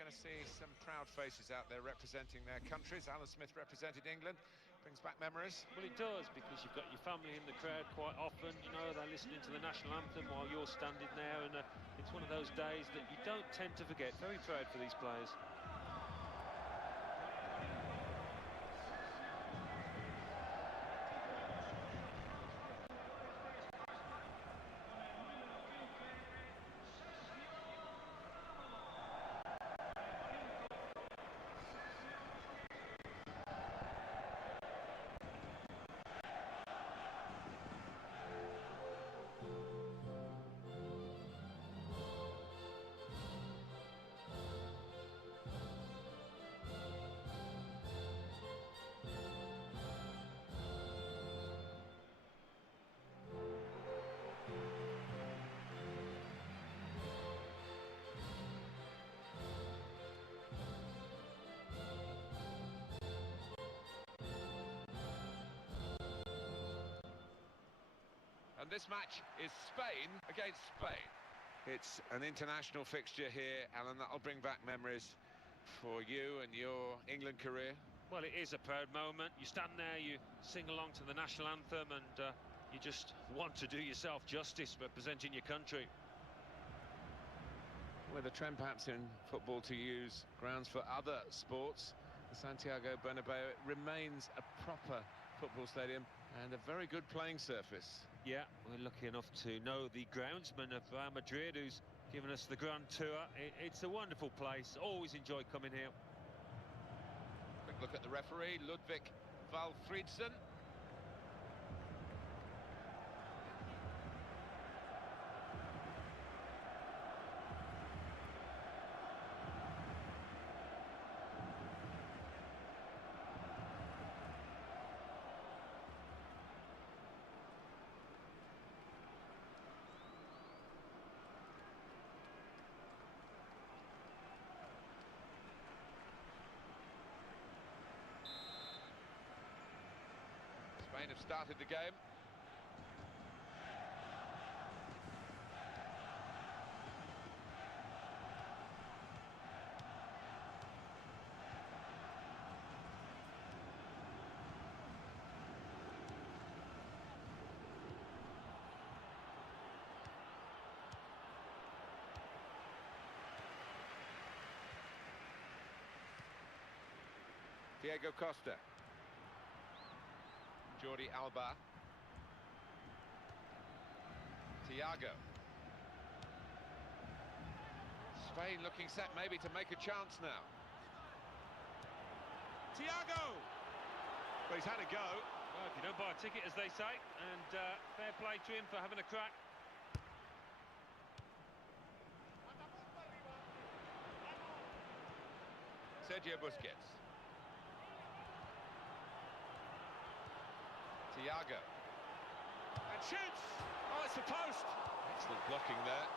going to see some proud faces out there representing their countries. Alan Smith represented England. Brings back memories. Well, it does, because you've got your family in the crowd quite often. You know, they're listening to the national anthem while you're standing there, and it's one of those days that you don't tend to forget. Very proud for these players. And this match is Spain against Spain. It's an international fixture here, Alan. That'll bring back memories for you and your England career. Well, it is a proud moment. You stand there, you sing along to the national anthem, and you just want to do yourself justice representing your country. With a trend perhaps in football to use grounds for other sports, the Santiago Bernabeu remains a proper football stadium and a very good playing surface. Yeah, we're lucky enough to know the groundsman of Real Madrid, who's given us the grand tour. It's a wonderful place. Always enjoy coming here. Quick look at the referee, Ludwig Valfriedsen. Spain have started the game. Diego Costa. Jordi Alba. Thiago. Spain looking set maybe to make a chance now. Thiago! Well, he's had a go. Well, if you don't buy a ticket, as they say, and fair play to him for having a crack. Sergio Busquets. Thiago. And shoots! Oh, it's the post! Excellent blocking there.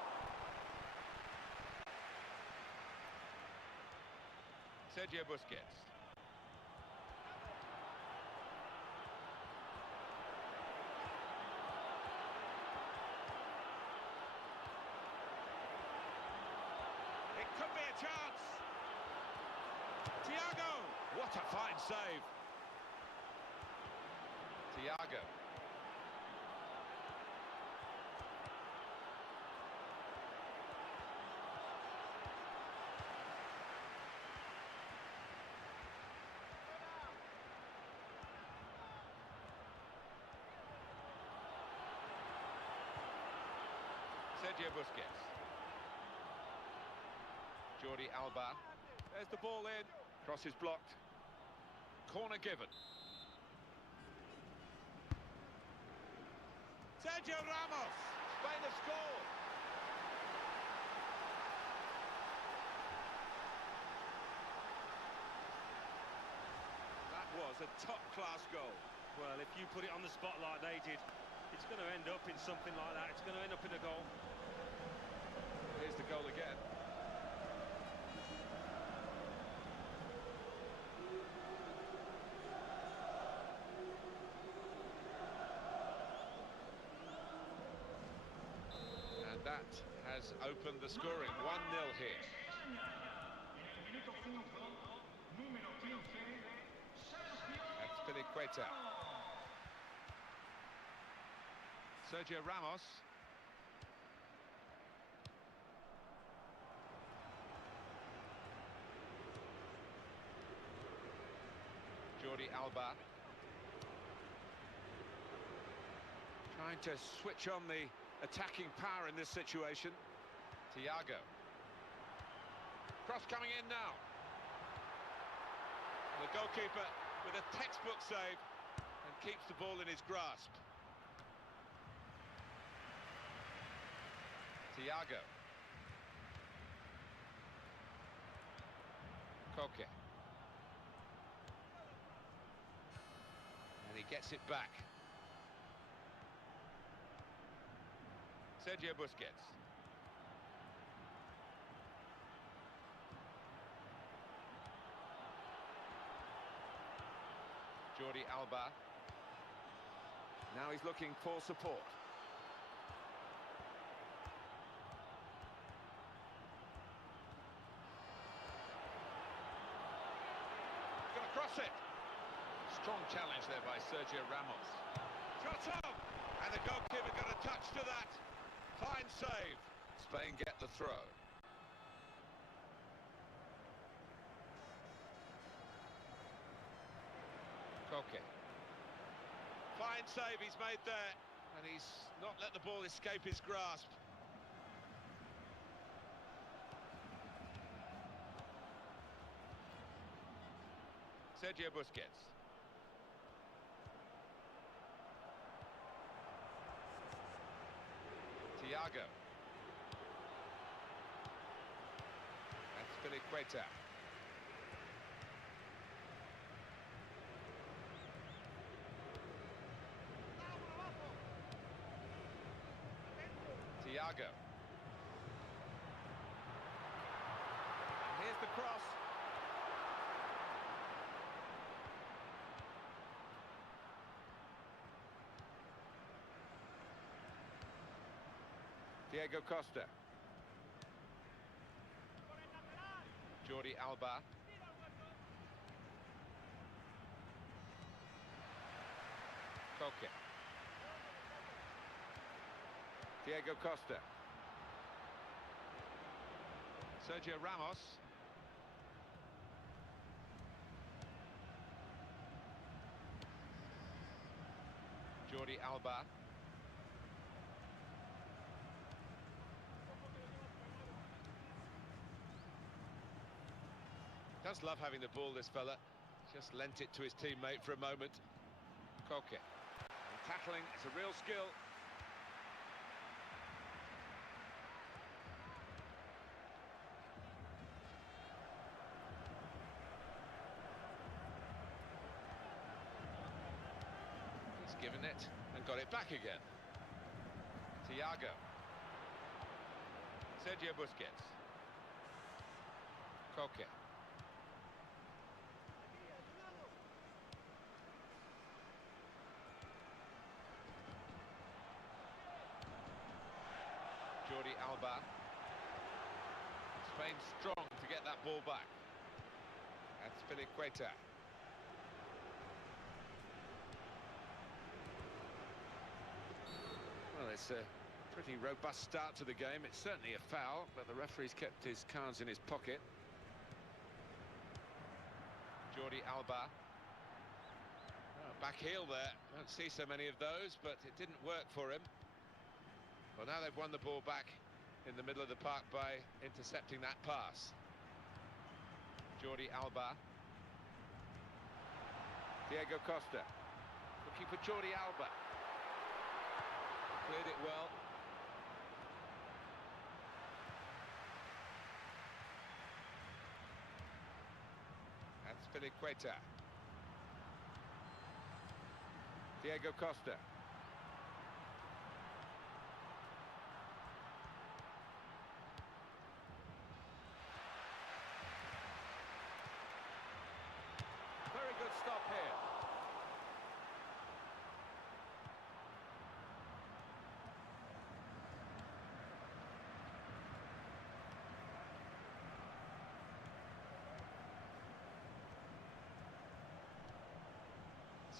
Sergio Busquets. It could be a chance! Thiago! What a fine save! Thiago. Sergio Busquets. Jordi Alba. There's the ball in. Cross is blocked. Corner given. Sergio Ramos! Spain have scored! That was a top-class goal. Well, if you put it on the spot like they did, it's going to end up in something like that. It's going to end up in a goal. Here's the goal again. And that has opened the scoring. 1-0 here. That's Piliqueta. Sergio Ramos. Jordi Alba. Trying to switch on the attacking power in this situation. Thiago. Cross coming in now. And the goalkeeper with a textbook save and keeps the ball in his grasp. Thiago. Koke. And he gets it back. Sergio Busquets. Jordi Alba. Now he's looking for support. Gonna cross it. Strong challenge there by Sergio Ramos. Shot on! And the goalkeeper got a touch to that. Fine save. Spain get the throw. Koke. Fine save he's made there, and he's not let the ball escape his grasp. Sergio Busquets. Thiago. That's Piliqueta. Thiago. And here's the cross. Diego Costa. Jordi Alba. Koke. Diego Costa. Sergio Ramos. Jordi Alba. Does love having the ball, this fella. Just lent it to his teammate for a moment. Koke. And tackling, it's a real skill. He's given it and got it back again. Thiago. Sergio Busquets. Koke. Jordi Alba. Spain strong to get that ball back. That's Piliqueta. Well, it's a pretty robust start to the game. It's certainly a foul, but the referee's kept his cards in his pocket. Jordi Alba. Oh, back heel there. Don't see so many of those, but it didn't work for him. Well, now they've won the ball back in the middle of the park by intercepting that pass. Jordi Alba. Diego Costa. Looking for Jordi Alba. Cleared it well. That's Piliqueta. Diego Costa. Very good stop here.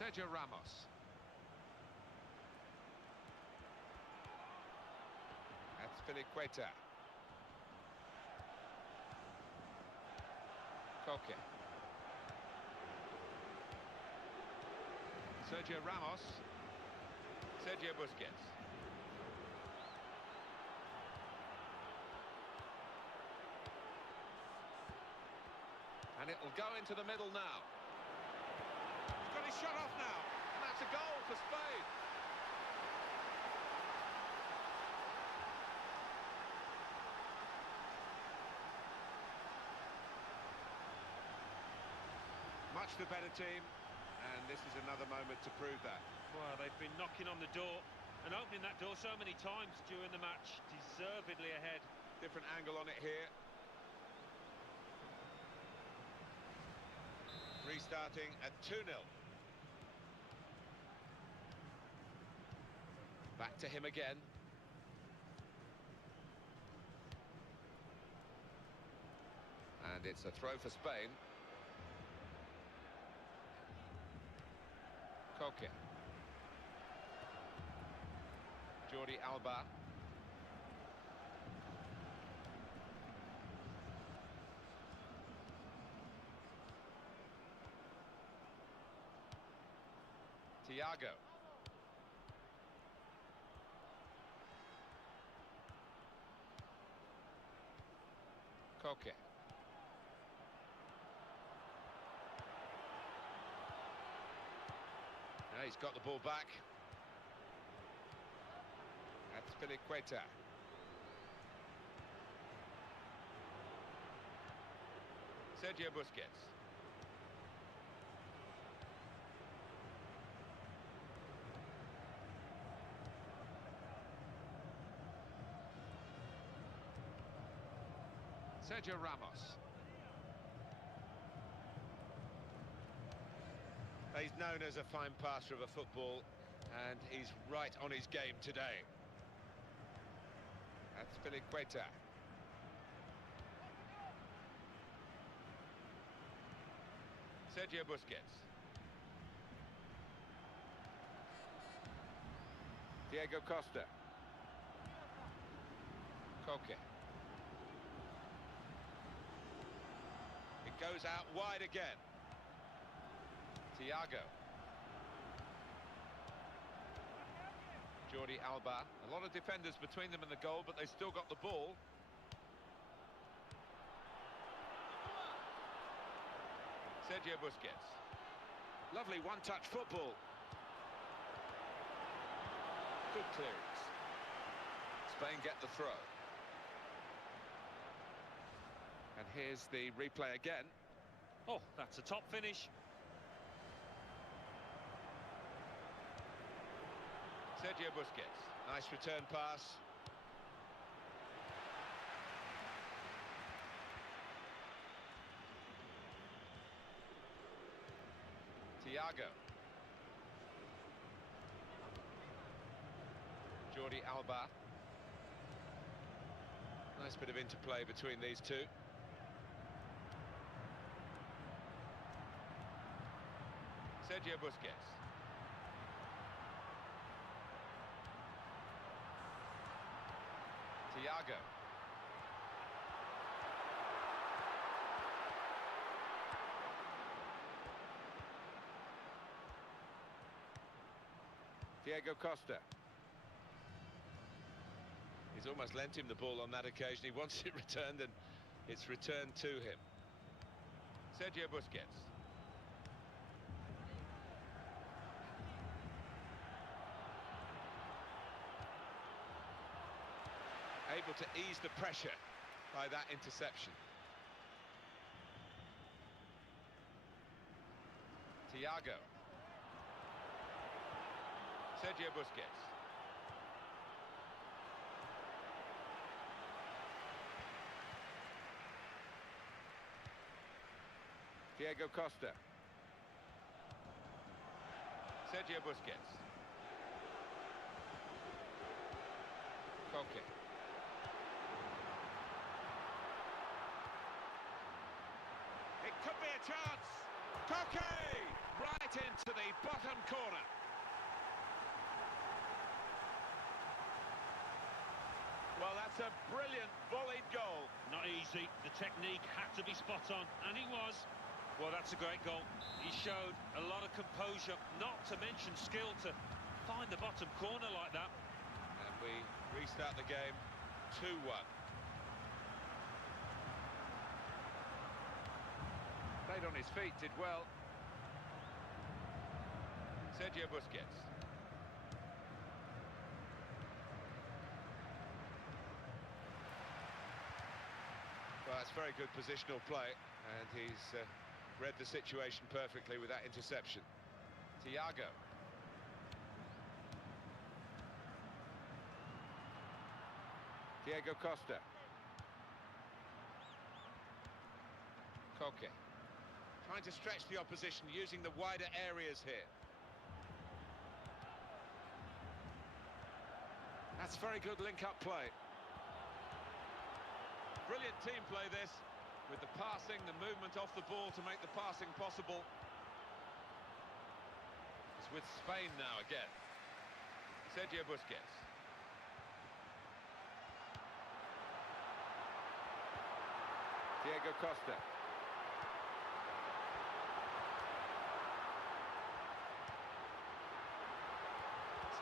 Sergio Ramos. That's Filiqueta. Koke. Sergio Ramos. Sergio Busquets. And it'll go into the middle now. He's got his shot off now. And that's a goal for Spain. Much the better team, and this is another moment to prove that. Well, they've been knocking on the door and opening that door so many times during the match. Deservedly ahead. Different angle on it here. Restarting at 2-0. Back to him again. And it's a throw for Spain. Koke. Jordi Alba. Thiago. Koke. Now he's got the ball back. That's Filiqueta. Sergio Busquets. Sergio Ramos. He's known as a fine passer of a football, and he's right on his game today. That's Filiqueta. Sergio Busquets. Diego Costa. Koke. It goes out wide again. Thiago. Jordi Alba. A lot of defenders between them and the goal, but they still got the ball. Sergio Busquets. Lovely one-touch football. Good clearance. Spain get the throw. And here's the replay again. Oh, that's a top finish. Sergio Busquets. Nice return pass. Thiago. Jordi Alba. Nice bit of interplay between these two. Sergio Busquets. Thiago. Diego Costa. He's almost lent him the ball on that occasion. He wants it returned, and it's returned to him. Sergio Busquets. Able to ease the pressure by that interception. Thiago. Sergio Busquets. Diego Costa. Sergio Busquets. Koke. It could be a chance. Koke! Right into the bottom corner. Well, that's a brilliant volleyed goal. Not easy. The technique had to be spot on, and it was. Well, that's a great goal. He showed a lot of composure, not to mention skill, to find the bottom corner like that. And we restart the game 2-1. Played on his feet, did well. Sergio Busquets. Well, that's very good positional play, and he's read the situation perfectly with that interception. Thiago. Diego Costa. Koke. Trying to stretch the opposition, using the wider areas here. That's very good link-up play. Brilliant team play this, with the passing, the movement off the ball to make the passing possible. It's with Spain now again. Sergio Busquets. Diego Costa.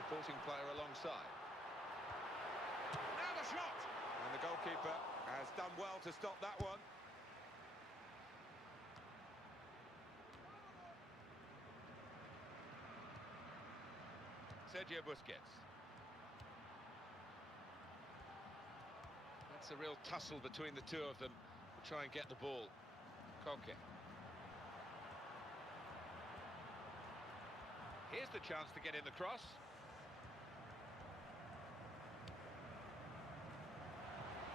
Supporting player alongside. Now the shot! And the goalkeeper has done well to stop that one. Sergio Busquets. That's a real tussle between the two of them to try and get the ball. Koke. Here's the chance to get in the cross.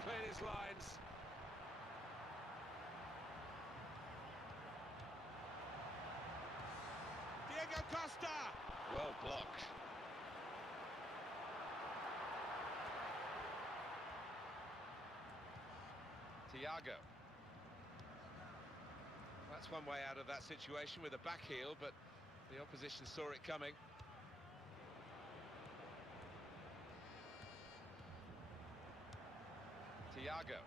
Cleared his lines. Diego Costa! Well blocked. Thiago. That's one way out of that situation with a back heel, but the opposition saw it coming. Thiago.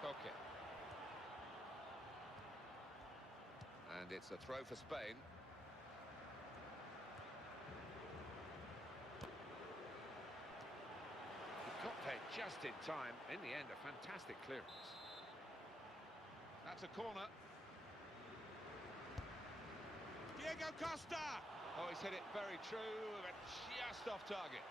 Koke. And it's a throw for Spain. He got there just in time. In the end, a fantastic clearance. That's a corner. Diego Costa! Oh, he's hit it very true, but just off target.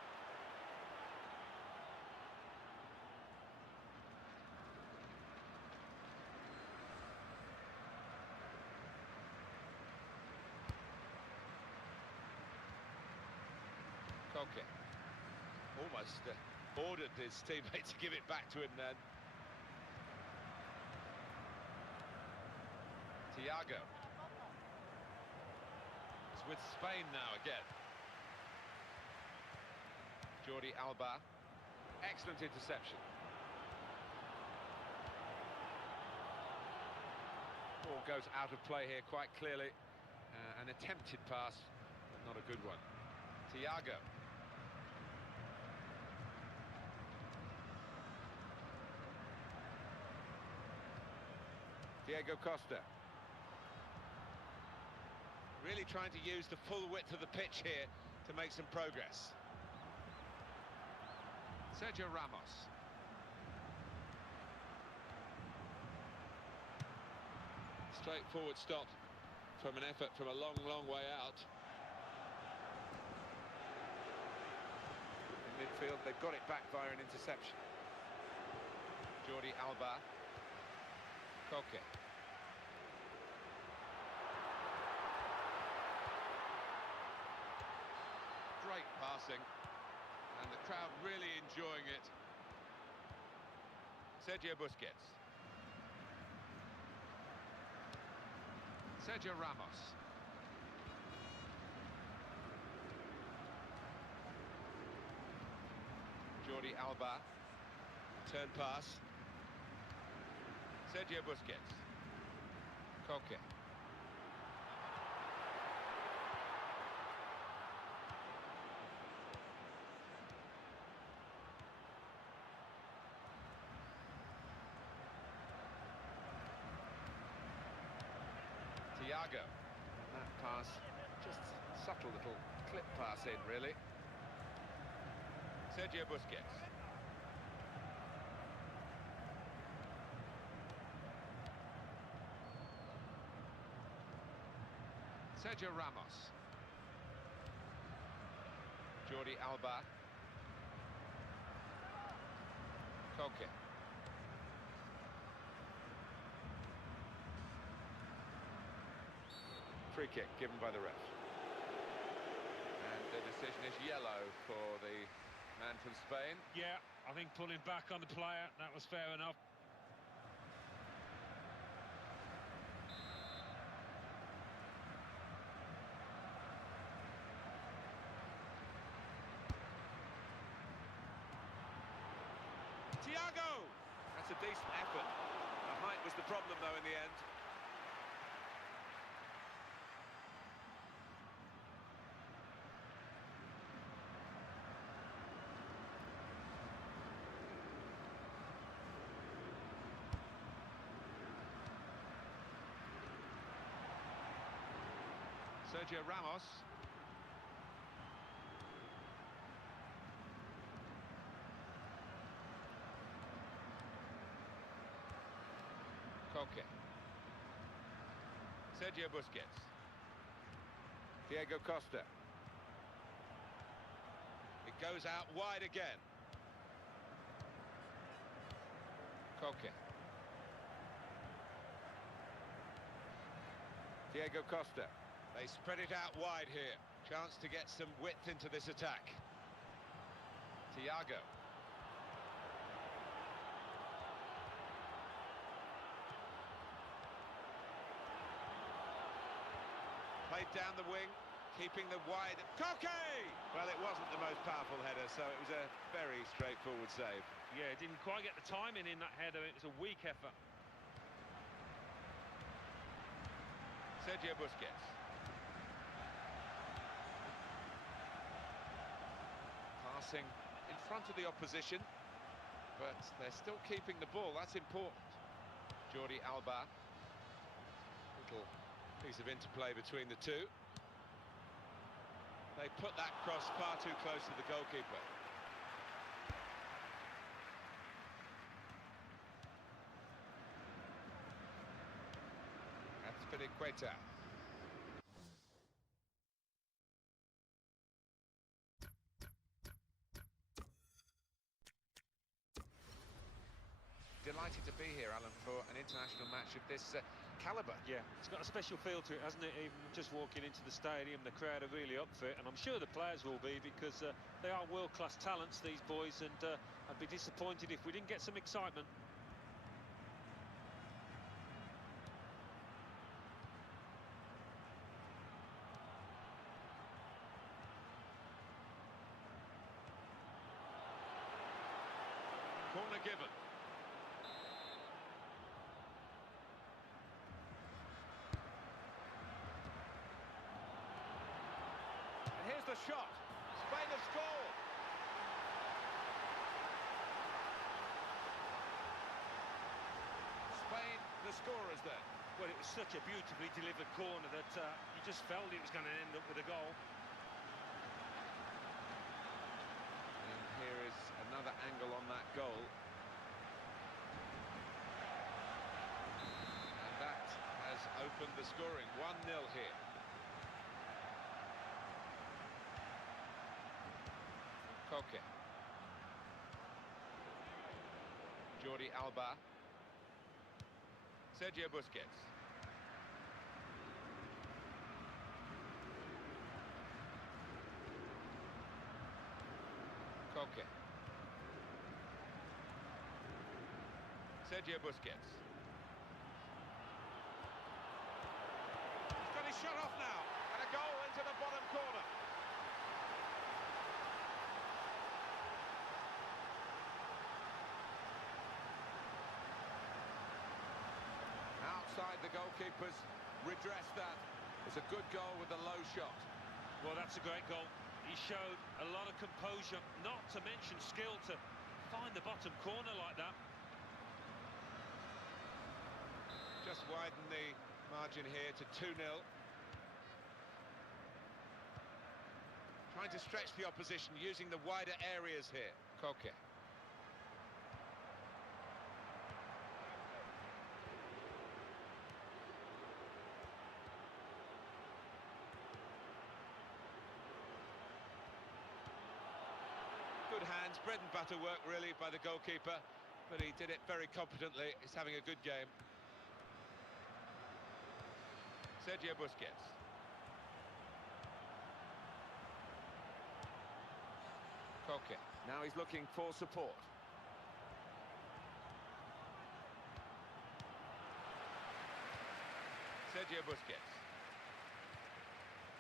Koke. Almost ordered his teammate to give it back to him then. Thiago. With Spain now again. Jordi Alba. Excellent interception. Ball goes out of play here quite clearly. An attempted pass, but not a good one. Thiago. Diego Costa. Really trying to use the full width of the pitch here to make some progress. Sergio Ramos. Straightforward stop from an effort from a long, long way out. In midfield, they've got it back via an interception. Jordi Alba. Koke. Great passing, and the crowd really enjoying it. Sergio Busquets. Sergio Ramos. Jordi Alba. Turn pass. Sergio Busquets. Koke. Thiago. That pass, just subtle little clip pass in, really. Sergio Busquets. Sergio Ramos. Jordi Alba. Koke. Free kick given by the ref. And the decision is yellow for the man from Spain. Yeah, I think pulling back on the player, that was fair enough. Thiago! That's a decent effort. The height was the problem, though, in the end. Sergio Ramos. Koke. Sergio Busquets. Diego Costa. It goes out wide again. Koke. Diego Costa. They spread it out wide here. Chance to get some width into this attack. Thiago. Played down the wing, keeping the wide. Koke! Well, it wasn't the most powerful header, so it was a very straightforward save. Yeah, didn't quite get the timing in that header. It was a weak effort. Sergio Busquets. Passing in front of the opposition, but they're still keeping the ball. That's important. Jordi Alba. Little piece of interplay between the two. They put that cross far too close to the goalkeeper. That's Finiqueta. Delighted to be here, Alan, for an international match of this calibre. Yeah, it's got a special feel to it, hasn't it? Even just walking into the stadium, the crowd are really up for it, and I'm sure the players will be, because they are world-class talents, these boys, and I'd be disappointed if we didn't get some excitement. Corner given. And here's the shot. Spain have scored. Spain, the scorers then. Well, it was such a beautifully delivered corner that you just felt it was going to end up with a goal. And here is another angle on that goal. And that has opened the scoring. 1-0 here. Koke. Jordi Alba. Sergio Busquets. Koke. Sergio Busquets. He's got his shot off now, and a goal into the bottom corner. side, the goalkeepers redress that. It's a good goal with a low shot. Well, that's a great goal. He showed a lot of composure, not to mention skill, to find the bottom corner like that. Just widen the margin here to 2-0. Trying to stretch the opposition using the wider areas here. Koke. Good hands, bread and butter work really by the goalkeeper, but he did it very competently. He's having a good game. Sergio Busquets. Koke. Now he's looking for support. Sergio Busquets.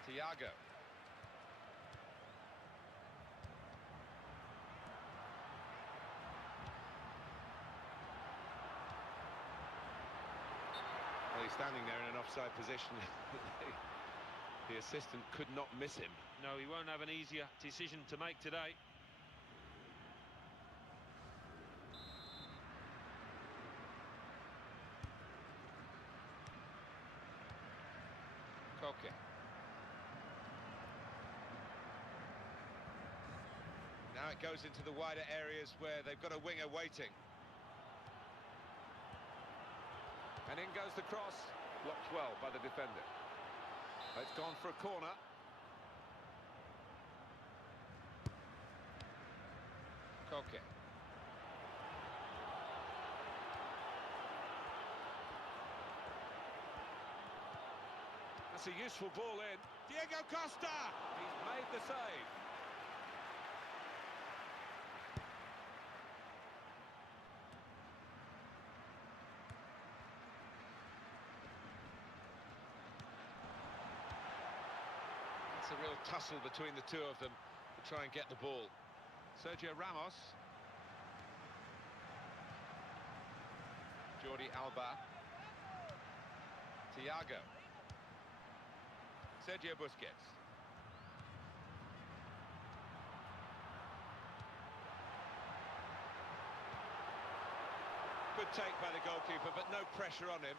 Thiago. Well, he's standing there in an offside position. The assistant could not miss him. No, he won't have an easier decision to make today. Koke. Now it goes into the wider areas where they've got a winger waiting. And in goes the cross, blocked well by the defender. It's gone for a corner. Koke. That's a useful ball in. Diego Costa! He's made the save. It's a real tussle between the two of them to try and get the ball. Sergio Ramos. Jordi Alba. Thiago. Sergio Busquets. Good take by the goalkeeper, but no pressure on him.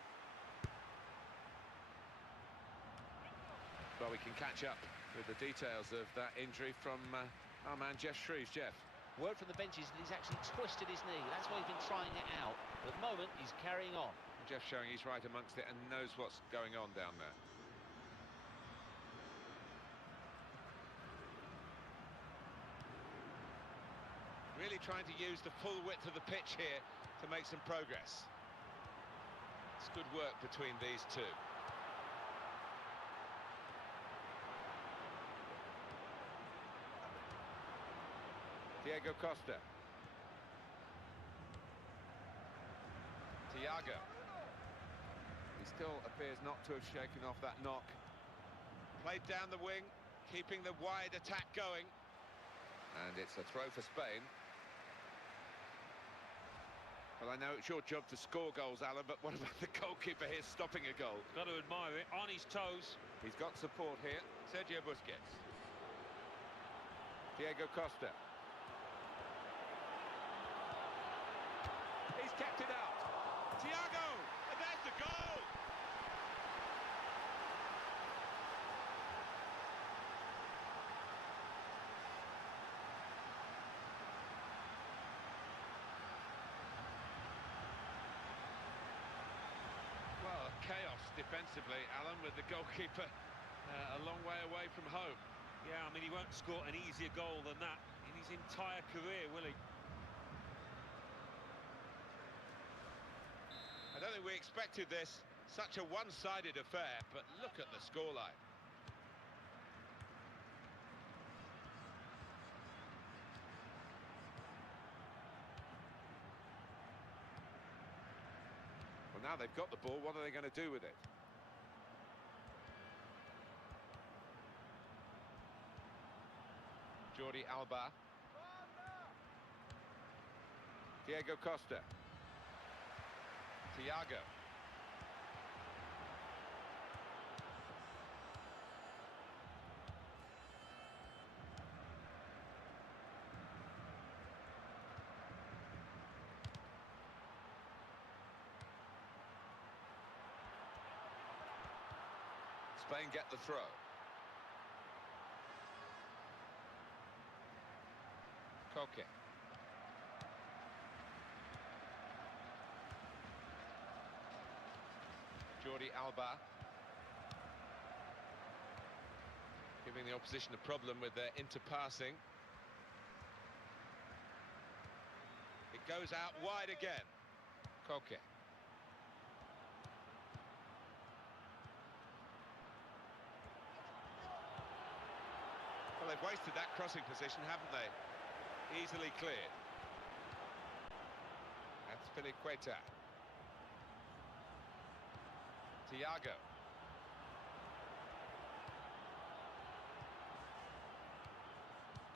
Well, we can catch up with the details of that injury from our man Jeff Shreves. Jeff. Word from the benches that he's actually twisted his knee. That's why he's been trying it out. But at the moment, he's carrying on. Jeff showing he's right amongst it and knows what's going on down there. Really trying to use the full width of the pitch here to make some progress. It's good work between these two. Diego Costa. Thiago. He still appears not to have shaken off that knock. Played down the wing, keeping the wide attack going. And it's a throw for Spain. Well, I know it's your job to score goals, Alan, but what about the goalkeeper here stopping a goal? Got to admire it, on his toes. He's got support here. Sergio Busquets. Diego Costa. He's kept it out. Thiago, and there's the goal. Well, chaos defensively, Alan, with the goalkeeper a long way away from home. Yeah, I mean, he won't score an easier goal than that in his entire career, will he? I don't think we expected this, such a one-sided affair, but look at the scoreline. Well, now they've got the ball, what are they going to do with it? Jordi Alba. Diego Costa. Thiago. Spain get the throw. Koke. Jordi Alba. Giving the opposition a problem with their interpassing. It goes out wide again. Koke. Well, they've wasted that crossing position, haven't they? Easily cleared. That's Piliqueta. Thiago.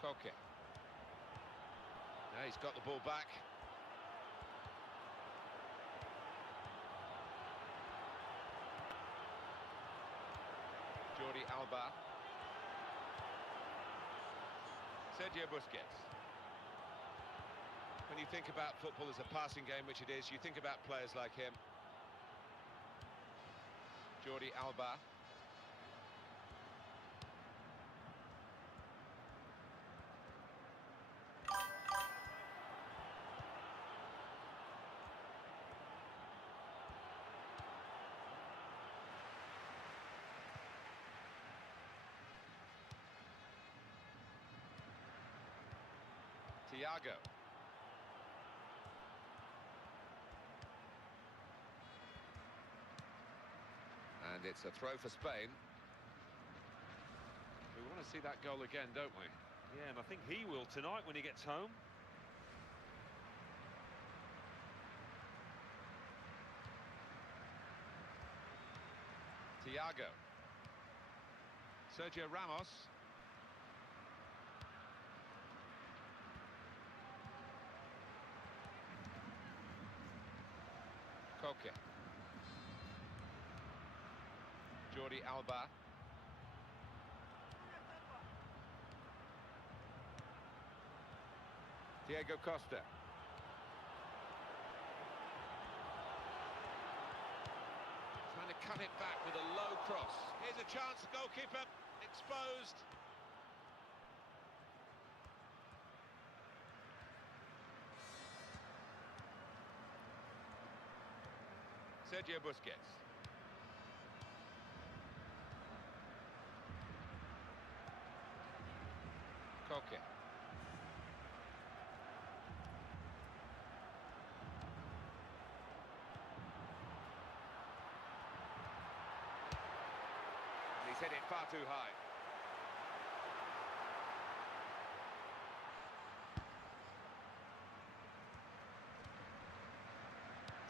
Koke. Now he's got the ball back. Jordi Alba. Sergio Busquets. When you think about football as a passing game, which it is, you think about players like him. Jordi Alba. Thiago. And it's a throw for Spain. We want to see that goal again, don't we? Yeah, and I think he will tonight when he gets home. Thiago. Sergio Ramos. Koke. Jordi Alba. Diego Costa. Trying to cut it back with a low cross. Here's a chance, the goalkeeper exposed. Sergio Busquets. Koke. He's hit it far too high.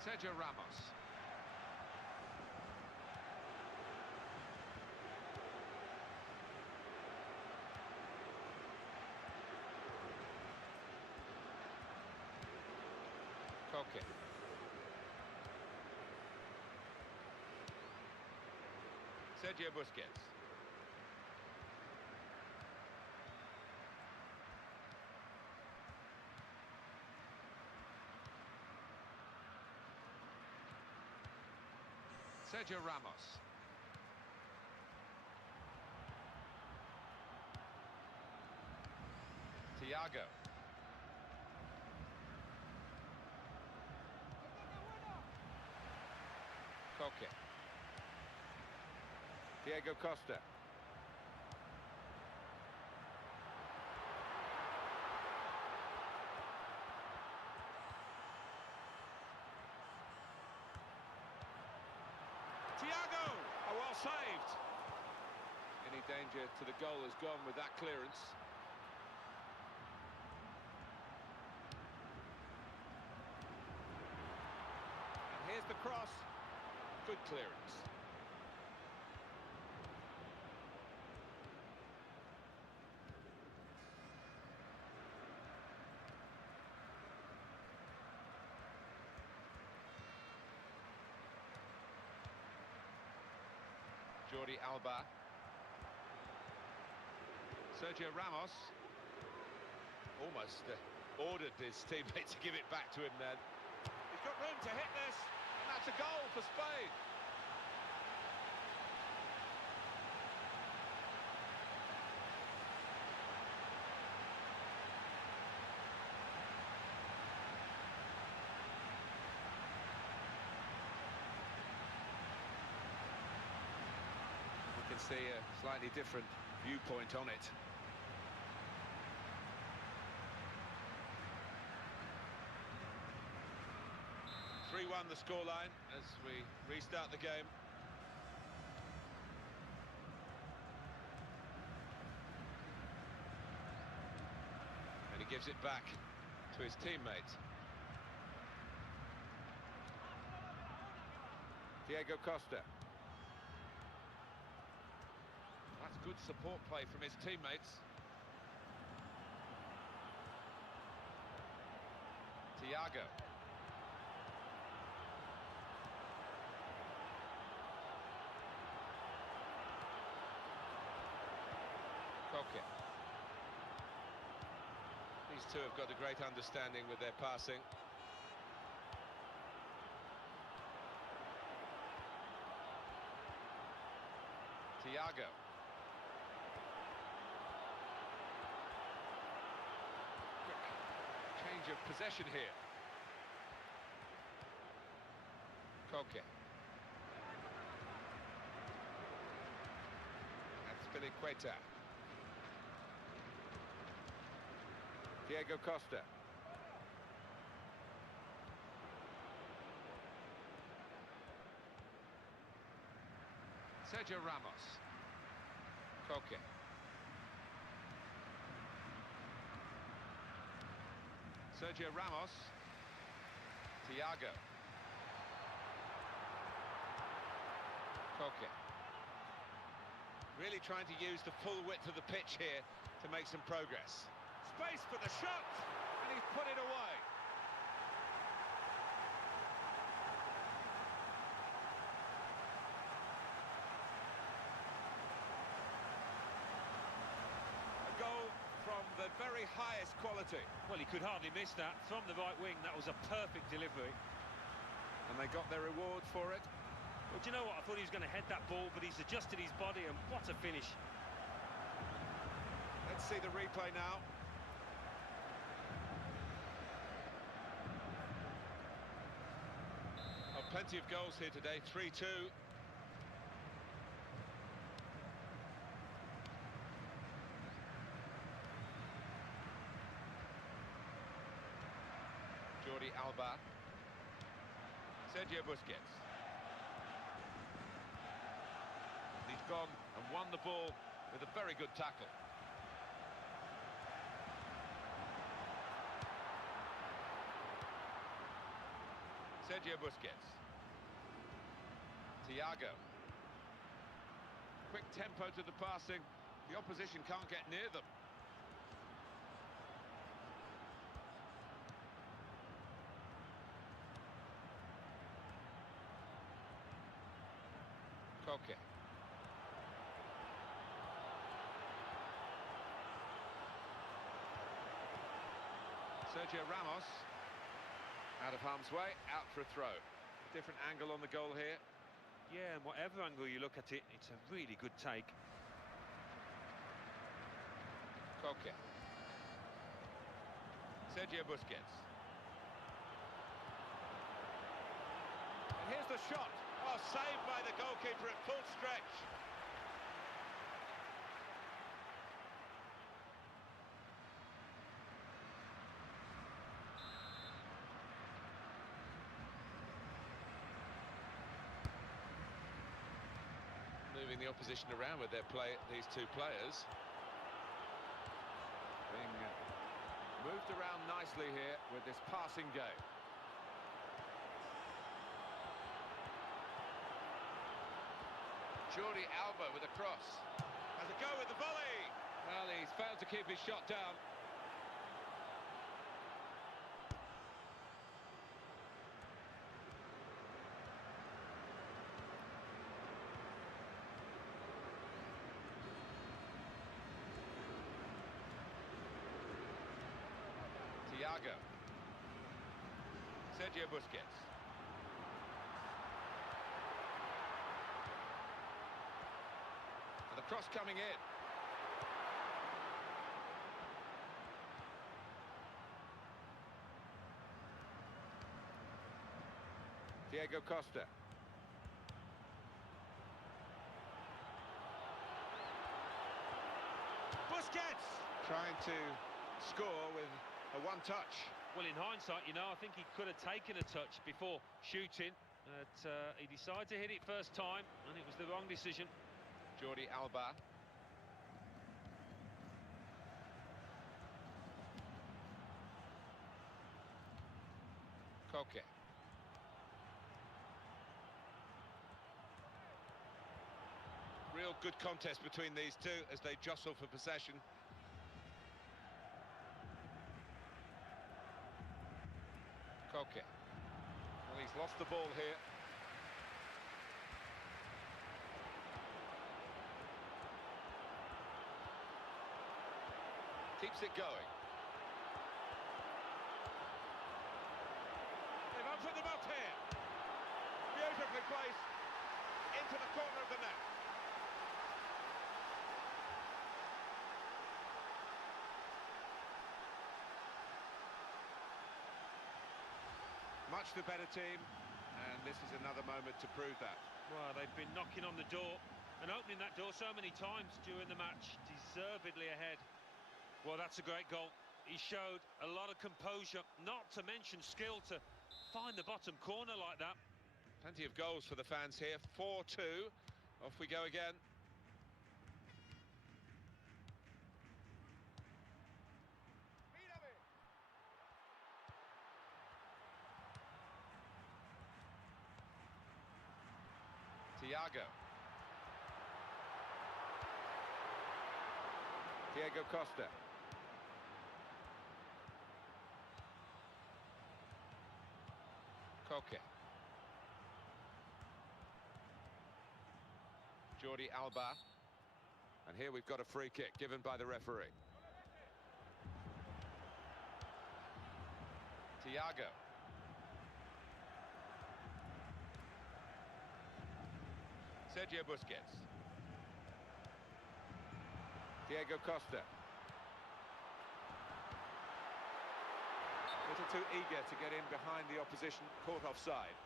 Sergio Ramos. Koke. Sergio Busquets. Sergio Ramos. Thiago. Koke. Diego Costa. Thiago! Oh, well saved. Any danger to the goal has gone with that clearance. And here's the cross. Good clearance. Jordi Alba. Sergio Ramos. Almost ordered his teammate to give it back to him then. He's got room to hit this, and that's a goal for Spain. can see a slightly different viewpoint on it. 3-1 the scoreline as we restart the game. And he gives it back to his teammate. Diego Costa. That's good support play from his teammates. Thiago. Koke. These two have got a great understanding with their passing. Thiago. Quick change of possession here. Koke. That's Filiqueta. Diego Costa. Sergio Ramos. Koke. Sergio Ramos. Thiago. Koke. Really trying to use the full width of the pitch here to make some progress. Space for the shot, and he's put it away. A goal from the very highest quality. Well, he could hardly miss that. From the right wing, that was a perfect delivery. And they got their reward for it. Well, do you know what? I thought he was going to head that ball, but he's adjusted his body, and what a finish. Let's see the replay now. Plenty of goals here today, 3-2. Jordi Alba. Sergio Busquets. He's gone and won the ball with a very good tackle. Sergio Busquets. Thiago. Quick tempo to the passing. The opposition can't get near them. Koke. Sergio Ramos. Out of harm's way, out for a throw. Different angle on the goal here. Yeah, and whatever angle you look at it, it's a really good take. Koke. Sergio Busquets. And here's the shot. Oh, saved by the goalkeeper at full stretch. Moving the opposition around with their play, these two players. Being moved around nicely here with this passing game. Jordi Alba with a cross. Has a go with the volley. Well, he's failed to keep his shot down. Thiago. Sergio Busquets. And the cross coming in. Diego Costa. Busquets! Trying to score with a one-touch. Well, in hindsight, you know, I think he could have taken a touch before shooting, but he decided to hit it first time, and it was the wrong decision. Jordi Alba. Koke. Real good contest between these two as they jostle for possession. Koke. Well, he's lost the ball here. Keeps it going. They've opened them up here. Beautifully placed into the corner of the net. Much the better team, and this is another moment to prove that. Well, they've been knocking on the door and opening that door so many times during the match, deservedly ahead. Well, that's a great goal. He showed a lot of composure, not to mention skill, to find the bottom corner like that. Plenty of goals for the fans here. 4-2. Off we go again. Diego Costa. Koke. Jordi Alba. And here we've got a free kick given by the referee. Thiago. Sergio Busquets. Diego Costa. A little too eager to get in behind the opposition, caught offside.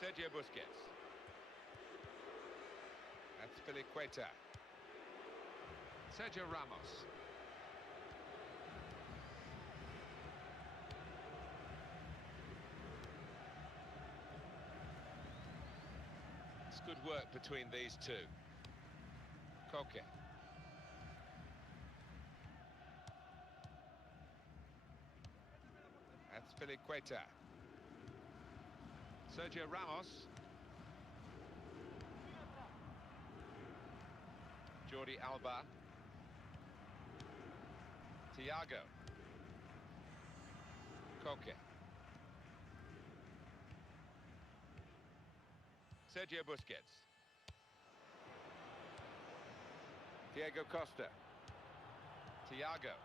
Sergio Busquets. That's Filiqueta. Sergio Ramos. It's good work between these two. Koke. That's Filiqueta. Sergio Ramos. Jordi Alba. Thiago. Koke. Sergio Busquets. Diego Costa. Thiago.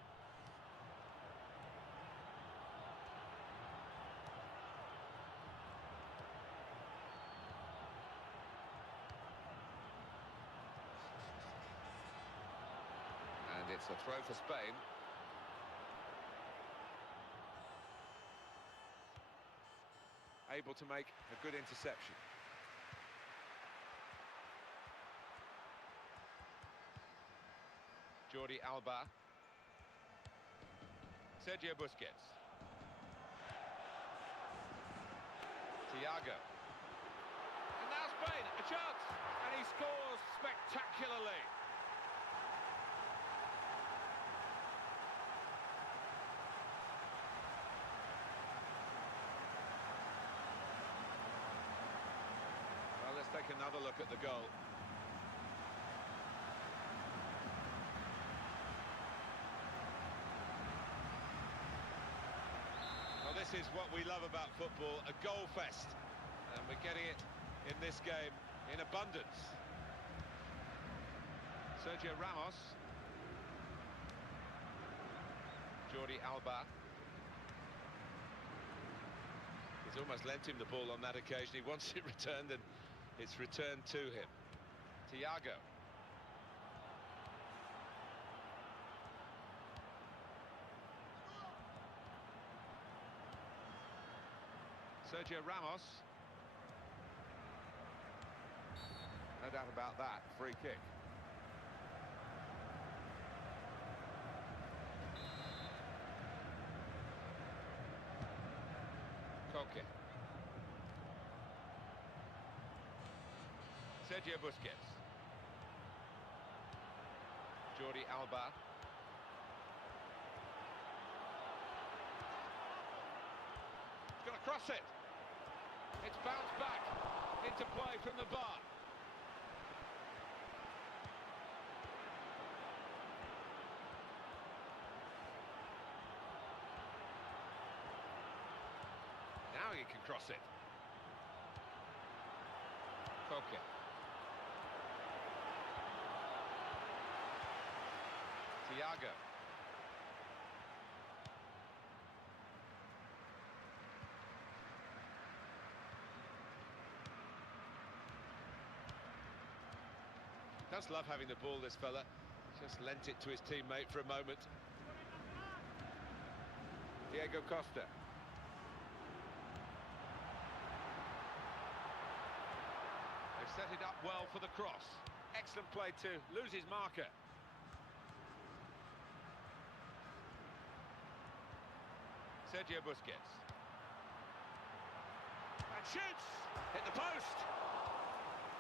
And it's a throw for Spain. Able to make a good interception. Jordi Alba. Sergio Busquets. Thiago. And now Spain, a chance! And he scores spectacularly. Well, let's take another look at the goal. This is what we love about football, a goal fest, and we're getting it in this game in abundance. Sergio Ramos. Jordi Alba. He's almost lent him the ball on that occasion. He wants it returned, and it's returned to him. Thiago. Sergio Ramos. No doubt about that. Free kick. Koke. Sergio Busquets. Jordi Alba. He's going to cross it. It's bounced back into play from the bar. Now he can cross it. Koke. Thiago. Does love having the ball, this fella. Just lent it to his teammate for a moment. Diego Costa. They've set it up well for the cross. Excellent play to lose his marker. Sergio Busquets. And shoots! Hit the post!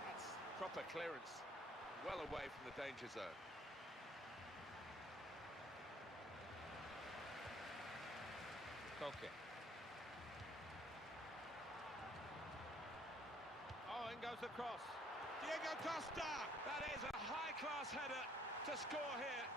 That's proper clearance. Well away from the danger zone. Koke. Oh, in goes the cross. Diego Costa! That is a high-class header to score here.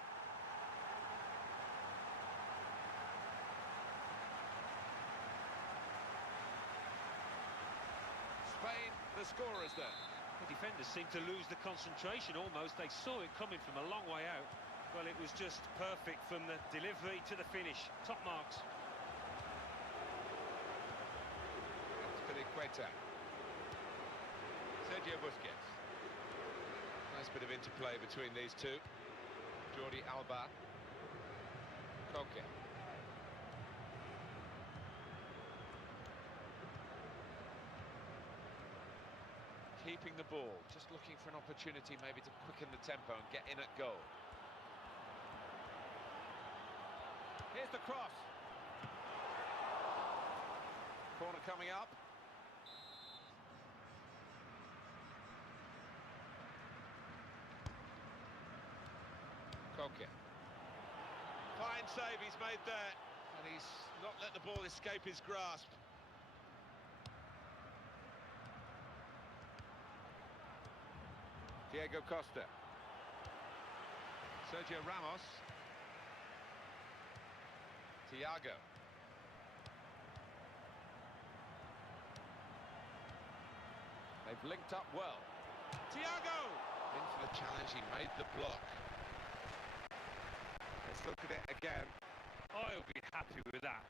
Spain, the scorers there. The defenders seemed to lose the concentration almost. They saw it coming from a long way out. Well, it was just perfect from the delivery to the finish. Top marks. Equator. Sergio Busquets. Nice bit of interplay between these two. Jordi Alba. Koke. Keeping the ball, just looking for an opportunity maybe to quicken the tempo and get in at goal. Here's the cross. Corner coming up. Koke. Fine save he's made there, and he's not let the ball escape his grasp. Diego Costa. Sergio Ramos. Thiago. They've linked up well. Thiago! In for the challenge, he made the block. Let's look at it again. I'll be happy with that.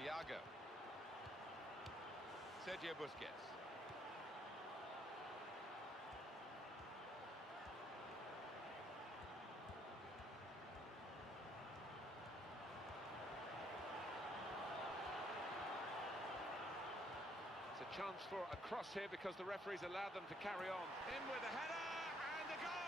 Thiago. Sergio Busquets. It's a chance for a cross here because the referees allowed them to carry on. In with the header and the goal!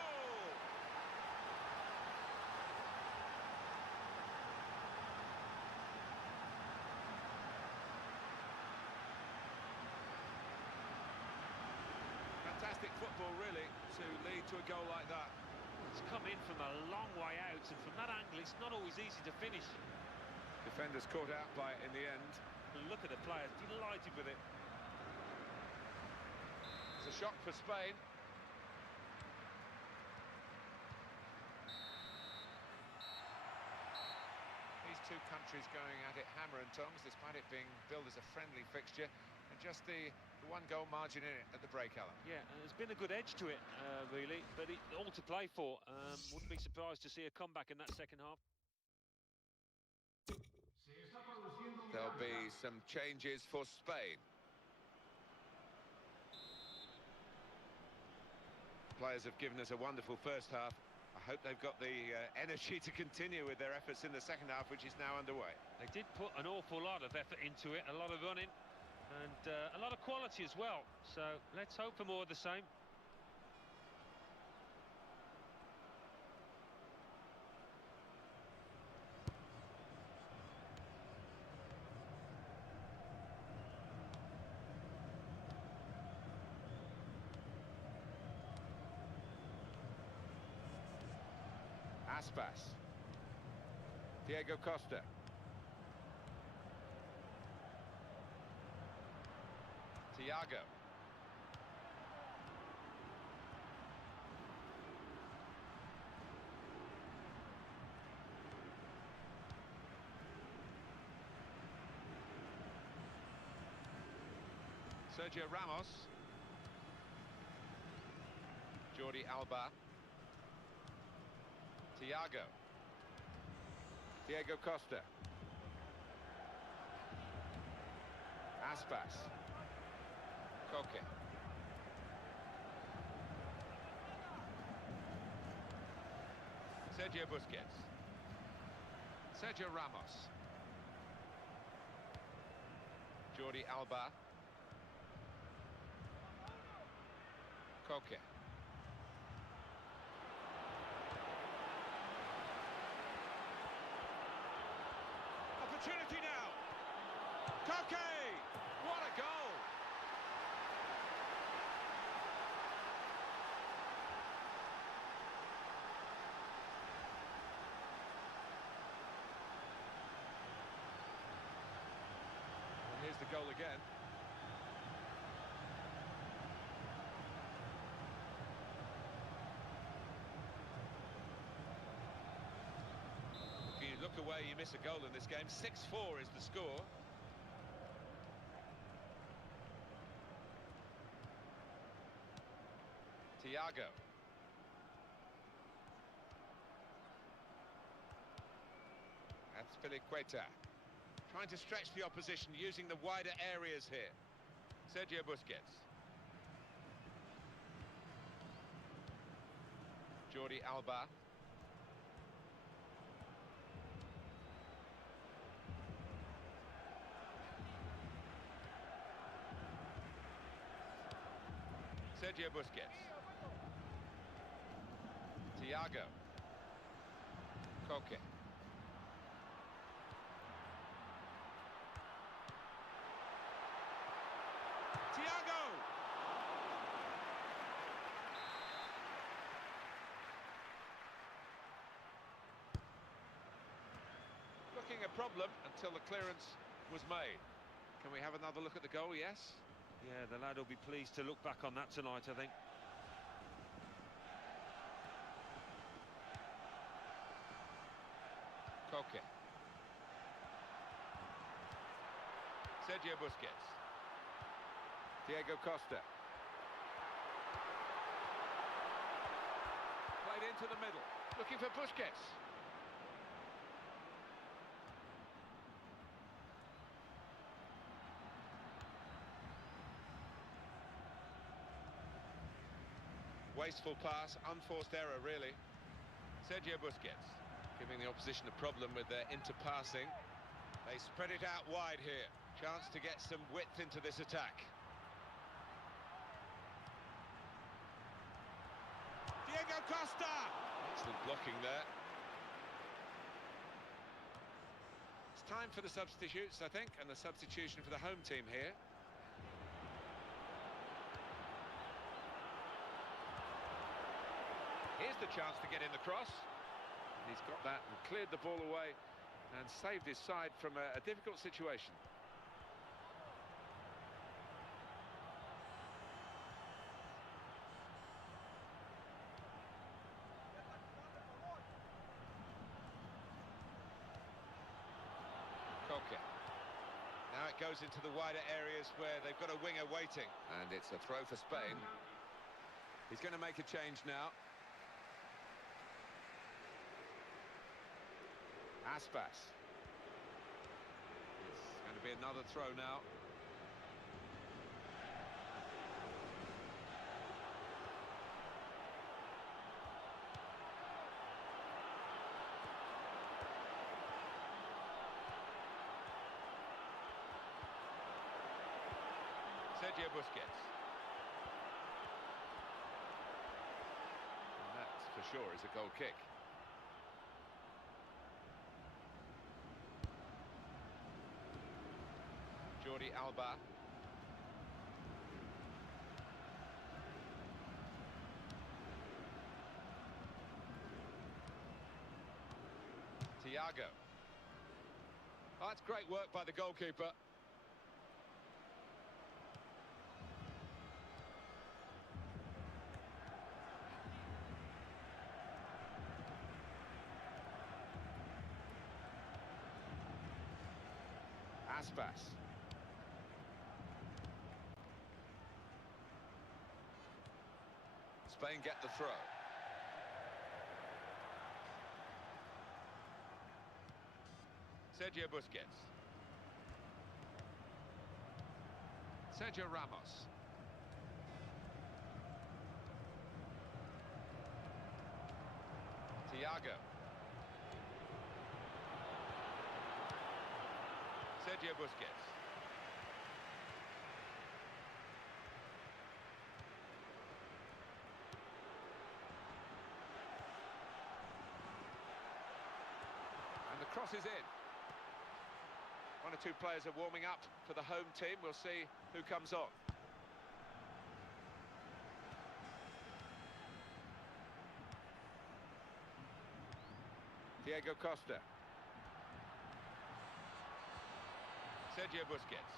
Fantastic football, really, to lead to a goal like that. It's come in from a long way out, and from that angle, it's not always easy to finish. Defenders caught out by it in the end. Look at the players, delighted with it. It's a shock for Spain. These two countries going at it hammer and tongs, despite it being billed as a friendly fixture. just the one-goal margin in it at the break, Alan. Yeah, there's been a good edge to it, really, but all to play for. Wouldn't be surprised to see a comeback in that second half. There'll be some changes for Spain. Players have given us a wonderful first half. I hope they've got the energy to continue with their efforts in the second half, which is now underway. They did put an awful lot of effort into it, a lot of running, and a lot of quality as well. So let's hope for more of the same. Aspas. Diego Costa. Thiago. Sergio Ramos. Jordi Alba. Thiago. Diego Costa. Aspas. Koke. Sergio Busquets. Sergio Ramos. Jordi Alba. Koke. Opportunity now. Koke! What a goal! And here's the goal again. If you look away, you miss a goal in this game. 6-4 is the score. Thiago. That's Piliqueta. Trying to stretch the opposition, using the wider areas here. Sergio Busquets. Jordi Alba. Sergio Busquets. Thiago. Koke. Thiago! Looking a problem until the clearance was made. Can we have another look at the goal? Yes. Yeah, the lad will be pleased to look back on that tonight, I think. Koke. Sergio Busquets. Diego Costa. Played into the middle. Looking for Busquets. Wasteful pass, unforced error, really. Sergio Busquets giving the opposition a problem with their interpassing. They spread it out wide here. Chance to get some width into this attack. Diego Costa! Excellent blocking there. It's time for the substitutes, I think, and the substitution for the home team here. Here's the chance to get in the cross. And he's got that and cleared the ball away and saved his side from a difficult situation. Koke. Now it goes into the wider areas where they've got a winger waiting. And it's a throw for Spain. He's going to make a change now. Aspas. It's going to be another throw now. Sergio Busquets. And that, for sure, is a goal kick. Jordi Alba. Thiago. Oh, that's great work by the goalkeeper. Aspas. Spain get the throw. Sergio Busquets. Sergio Ramos. Thiago. Sergio Busquets. And the cross is in. One or two players are warming up for the home team. We'll see who comes on. Diego Costa. Sergio Busquets.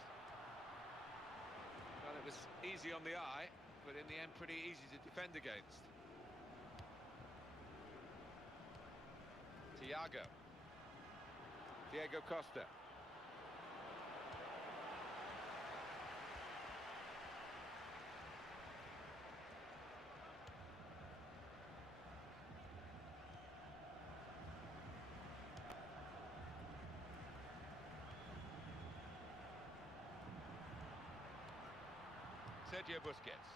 Well, it was easy on the eye, but in the end pretty easy to defend against. Thiago. Diego Costa. Sergio Busquets.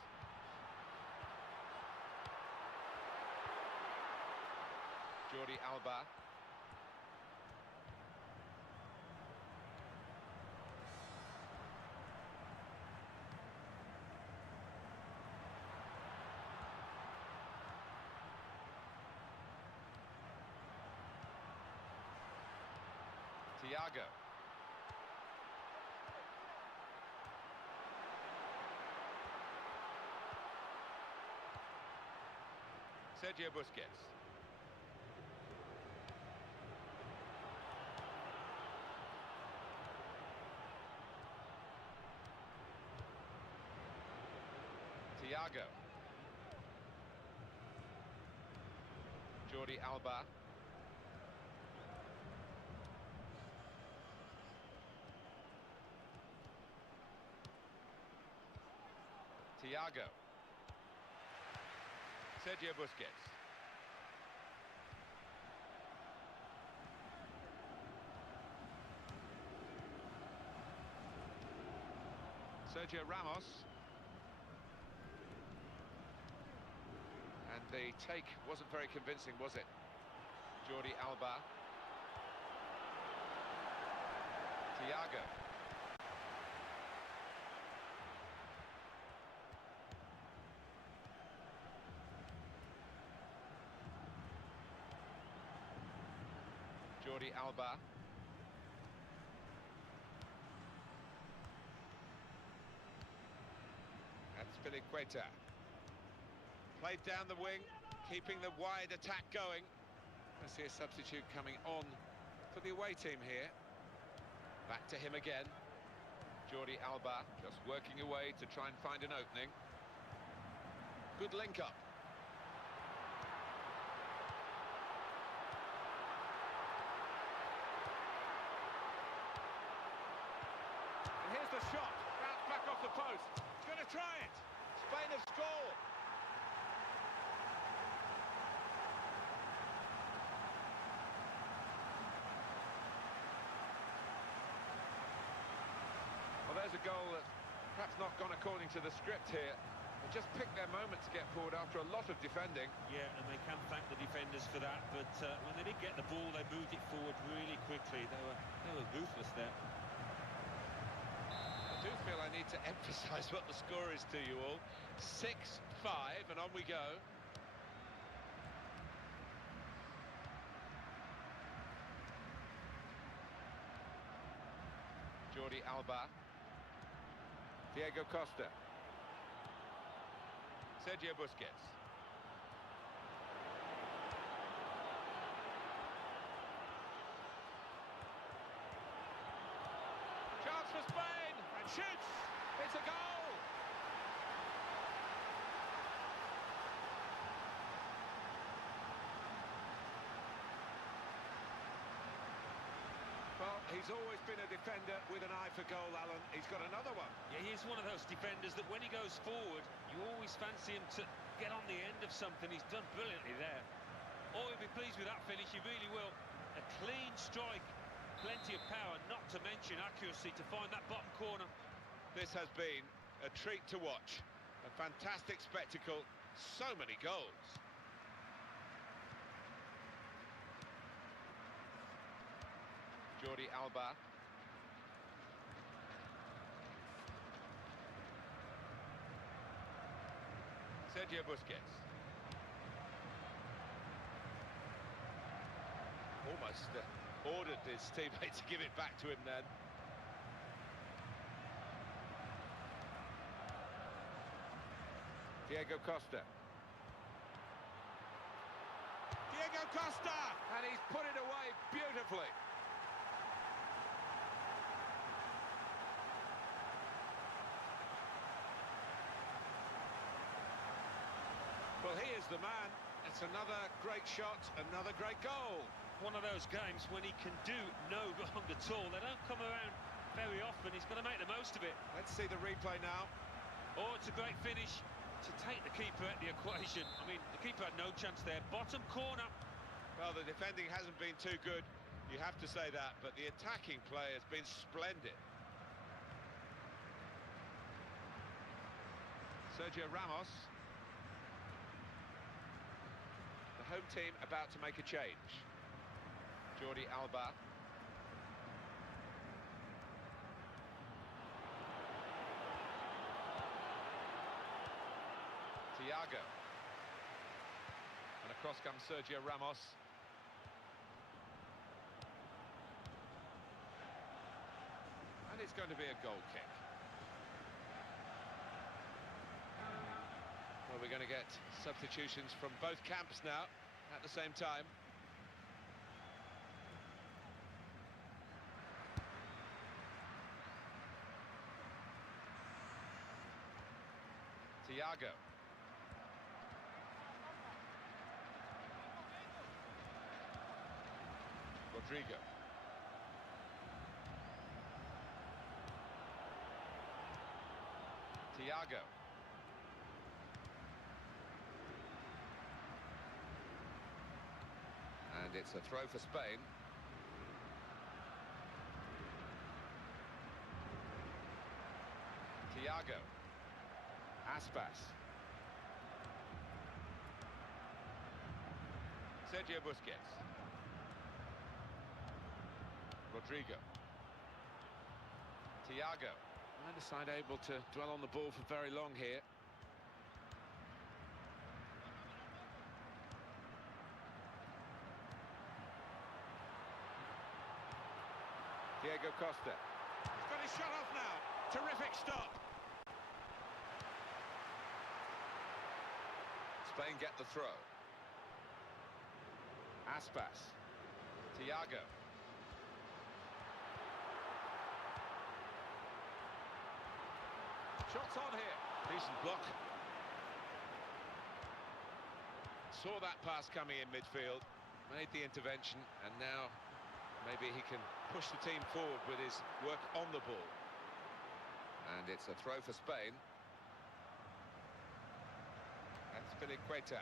Jordi Alba. Thiago. Sergio Busquets. Thiago. Jordi Alba. Thiago. Sergio Busquets. Sergio Ramos. And the take wasn't very convincing, was it? Jordi Alba. Thiago. Jordi Alba. That's Piliqueta. Played down the wing, keeping the wide attack going. I see a substitute coming on for the away team here. Back to him again. Jordi Alba just working away to try and find an opening. Good link up. a shot. Bounce back off the post. He's going to try it. Spain have scored. Well, there's a goal that perhaps not gone according to the script here. They just picked their moment to get forward after a lot of defending. Yeah, and they can thank the defenders for that, but when they did get the ball, they moved it forward really quickly. They were ruthless there. I do feel I need to emphasise what the score is to you all. 6-5, and on we go. Jordi Alba. Diego Costa. Sergio Busquets. Chance for Spain, and shoots! It's a goal! Well, he's always been a defender with an eye for goal, Alan. He's got another one. Yeah, he's one of those defenders that when he goes forward, you always fancy him to get on the end of something. He's done brilliantly there. Oh, he'll be pleased with that finish, he really will. A clean strike, plenty of power, not to mention accuracy to find that bottom corner. This has been a treat to watch. A fantastic spectacle. So many goals. Jordi Alba. Sergio Busquets. Almost ordered his teammate to give it back to him then. Diego Costa. Diego Costa! And he's put it away beautifully. Well, he is the man. It's another great shot, another great goal. One of those games when he can do no wrong at all. They don't come around very often. He's got to make the most of it. Let's see the replay now. Oh, it's a great finish to take the keeper at the equation. I mean, the keeper had no chance there. Bottom corner. Well, the defending hasn't been too good, you have to say that, but the attacking play has been splendid. Sergio Ramos. The home team about to make a change. Jordi Alba. Thiago. And across comes Sergio Ramos. And it's going to be a goal kick. Well, we're going to get substitutions from both camps now at the same time. Thiago. Rodrigo. Thiago. And it's a throw for Spain. Thiago. Aspas. Sergio Busquets. Rodrigo. Thiago. Neither side able to dwell on the ball for very long here. Diego Costa. He's got his shot off now. Terrific stop. Spain get the throw. Aspas. Thiago. Shots on here. Decent block. Saw that pass coming in midfield. Made the intervention, and now maybe he can push the team forward with his work on the ball. And it's a throw for Spain. That's Filiqueta.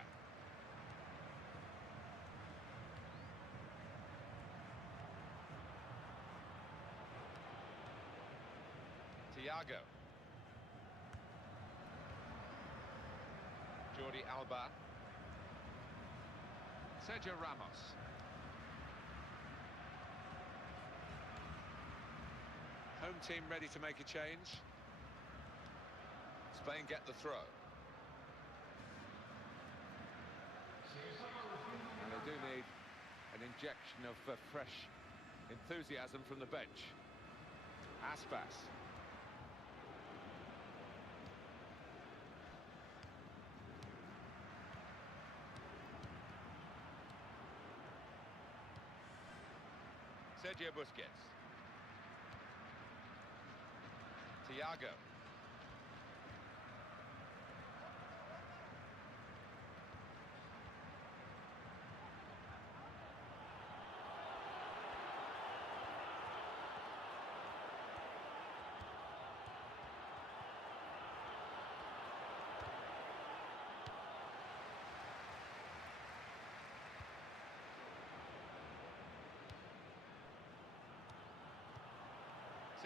Thiago. Jordi Alba. Sergio Ramos. Home team ready to make a change. Spain get the throw. And they do need an injection of fresh enthusiasm from the bench. Aspas. Sergio Busquets. Thiago.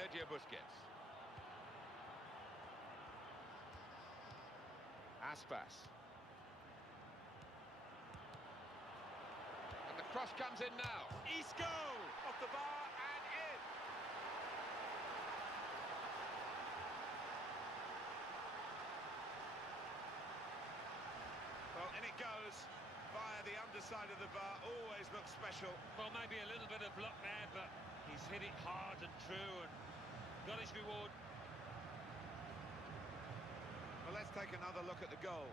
Sergio Busquets. Aspas. And the cross comes in now. Isco! Off the bar and in! Well, in it goes via the underside of the bar. Always looks special. Well, maybe a little bit of luck there, but he's hit it hard and true and got his reward. Well, let's take another look at the goal.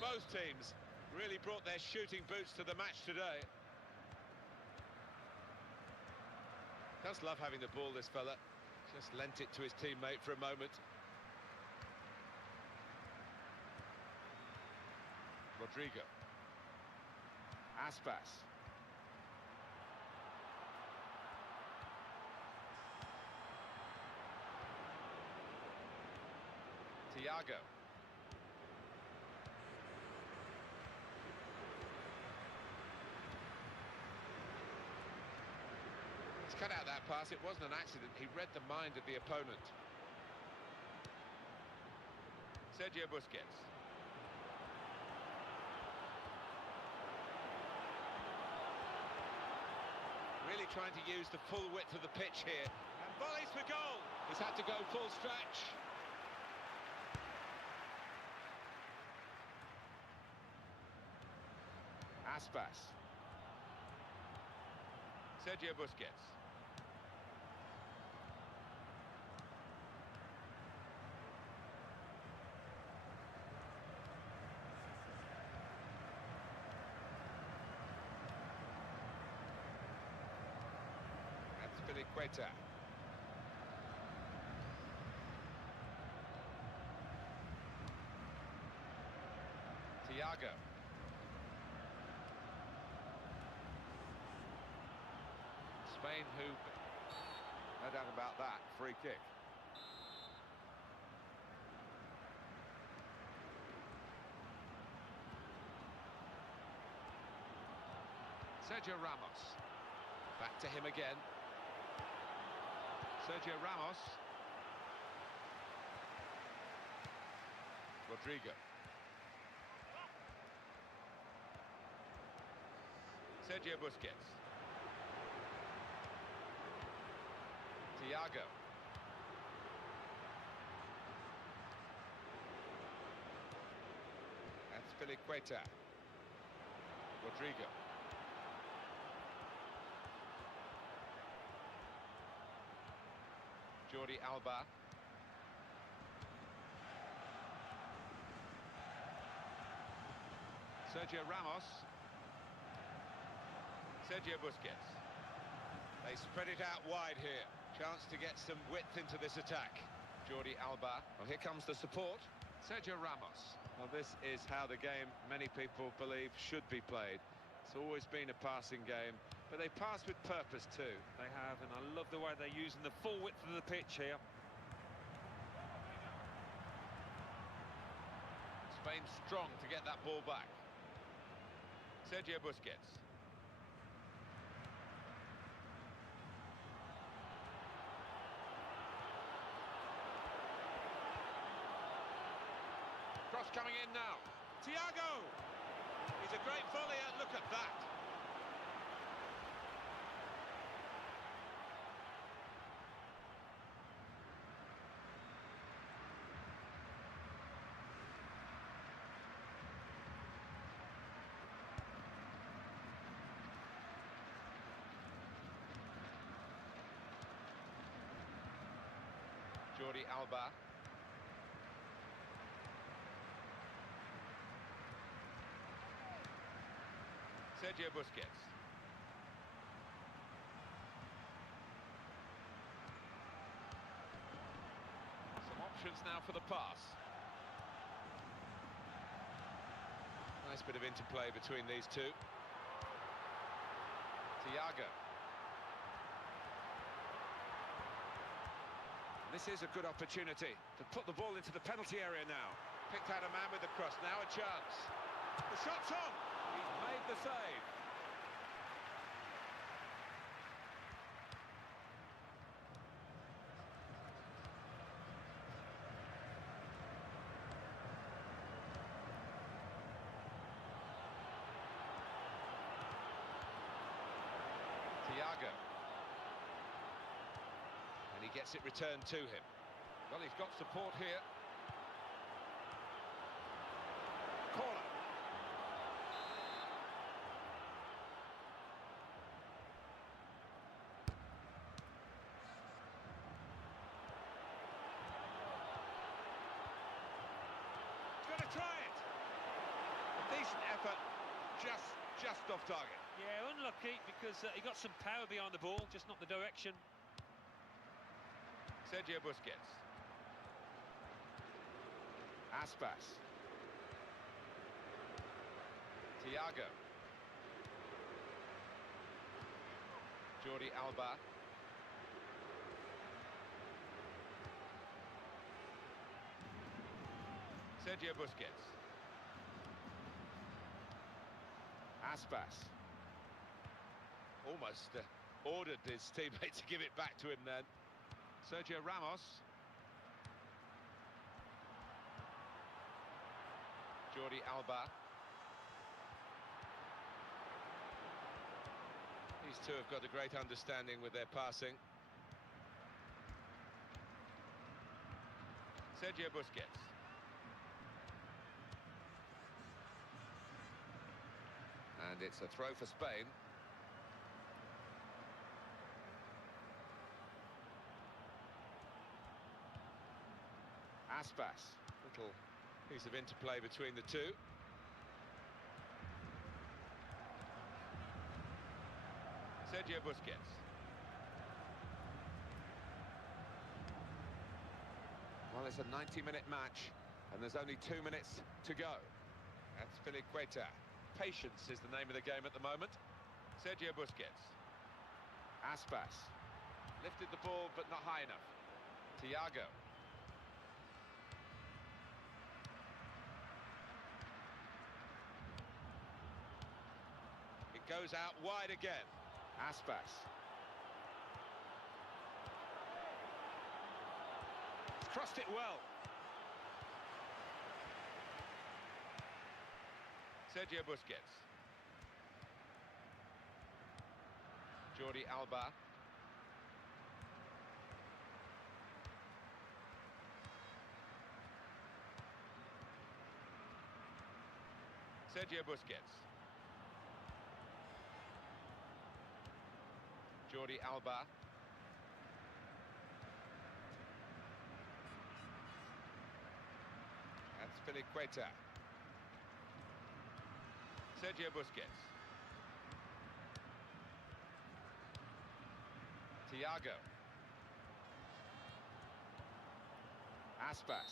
Both teams really brought their shooting boots to the match today. Does love having the ball, this fella. Just lent it to his teammate for a moment. Rodrigo. Aspas. Thiago. He's cut out that pass. It wasn't an accident. He read the mind of the opponent. Sergio Busquets. Really trying to use the full width of the pitch here. And volleys for goal. He's had to go full stretch. Aspas. Sergio Busquets. That's Filiqueta. Thiago. Spain, who, no doubt about that, free kick. Sergio Ramos. Back to him again. Sergio Ramos. Rodrigo. Sergio Busquets. Thiago. That's Filiqueta. Rodrigo. Jordi Alba. Sergio Ramos. Sergio Busquets. They spread it out wide here. Chance to get some width into this attack. Jordi Alba. Well, here comes the support. Sergio Ramos. Well, this is how the game, many people believe, should be played. It's always been a passing game, but they pass with purpose too. They have, and I love the way they're using the full width of the pitch here. Spain strong to get that ball back. Sergio Busquets. Cross coming in now. Thiago! He's a great volleyer, look at that. Jordi Alba. Sergio Busquets. Some options now for the pass. Nice bit of interplay between these two. Thiago. This is a good opportunity to put the ball into the penalty area now. Picked out a man with the cross, now a chance. The shot's on! He's made the save. Thiago. And he gets it returned to him. Well, he's got support here. Corner. He's going to try it. A decent effort, just off target. Yeah, unlucky because he got some power behind the ball, just not the direction. Sergio Busquets. Aspas. Thiago. Jordi Alba. Sergio Busquets. Aspas. Almost ordered his teammate to give it back to him then. Sergio Ramos. Jordi Alba. These two have got a great understanding with their passing. Sergio Busquets. And it's a throw for Spain. Aspas, little piece of interplay between the two. Sergio Busquets. Well, it's a 90-minute match, and there's only 2 minutes to go. That's Filiqueta. Patience is the name of the game at the moment. Sergio Busquets. Aspas. Lifted the ball, but not high enough. Thiago. Goes out wide again. Aspas. He's crossed it well. Sergio Busquets. Jordi Alba. Sergio Busquets. Jordi Alba. That's Filiqueta. Sergio Busquets. Thiago. Aspas.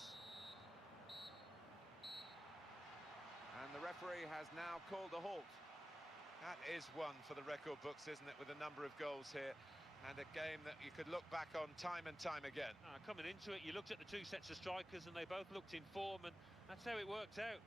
And the referee has now called a halt. That is one for the record books, isn't it, with a number of goals here, and a game that you could look back on time and time again. Coming into it, you looked at the two sets of strikers and they both looked in form, and that's how it worked out.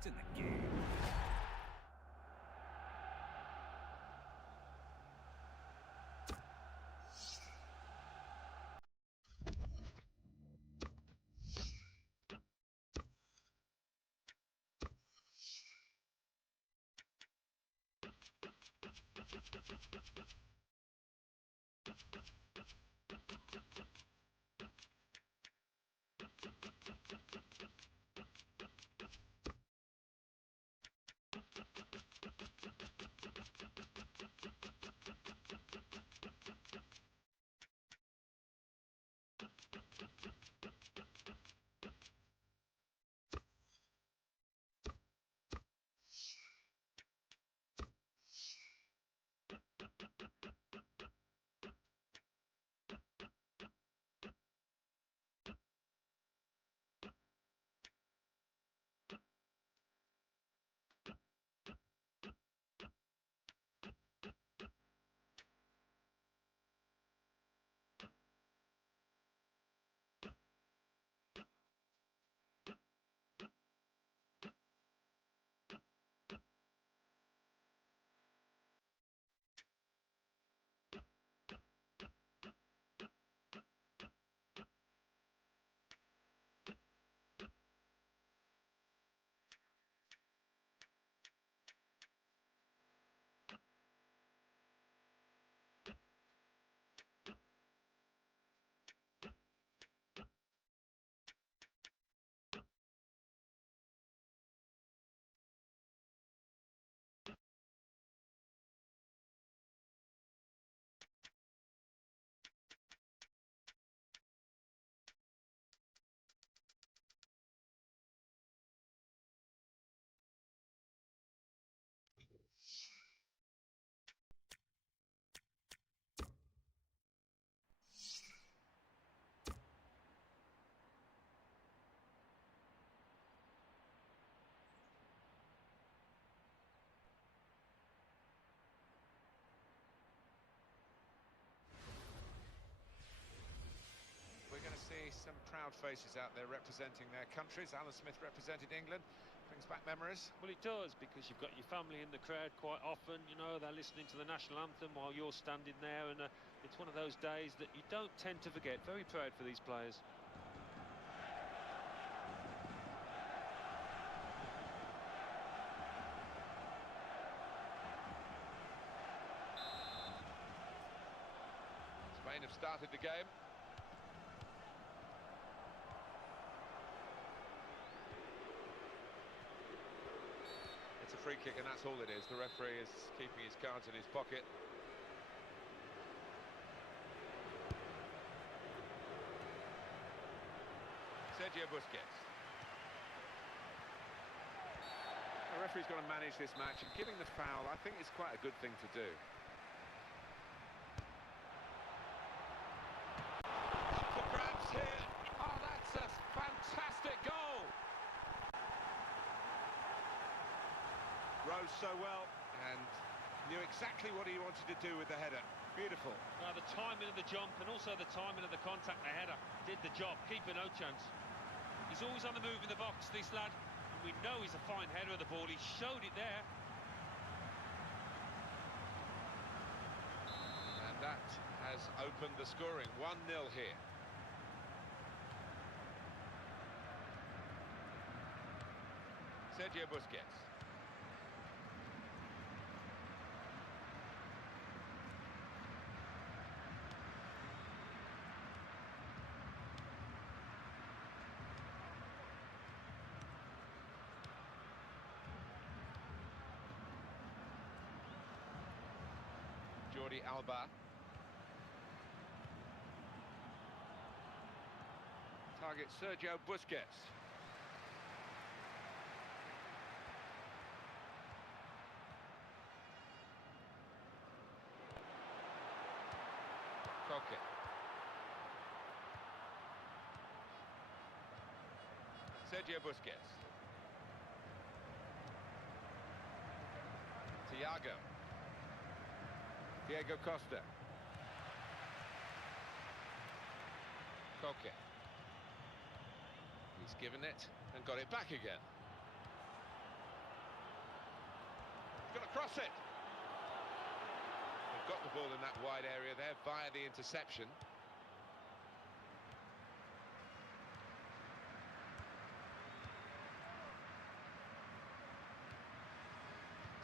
It's in the game. We're going to see some proud faces out there representing their countries. Alan Smith represented England. Brings back memories. Well, it does, because you've got your family in the crowd quite often. You know, they're listening to the national anthem while you're standing there, and it's one of those days that you don't tend to forget. Very proud for these players. Spain have started the game. It's a free kick, and that's all it is. The referee is keeping his cards in his pocket. Sergio Busquets. The referee's got to manage this match, and giving the foul, I think, is quite a good thing to do. Up for grabs here. Oh, that's a fantastic goal. Rose so well and knew exactly what he wanted to do with the header. Beautiful. The timing of the jump and also the timing of the contact, the header, did the job. Keeper no chance. He's always on the move in the box, this lad. And we know he's a fine header of the ball. He showed it there. And that has opened the scoring. 1-0 here. Sergio Busquets. Jordi Alba. Target Sergio Busquets. Koke. Sergio Busquets. Thiago. Diego Costa. Koke. He's given it and got it back again. cross it. They've got the ball in that wide area there via the interception.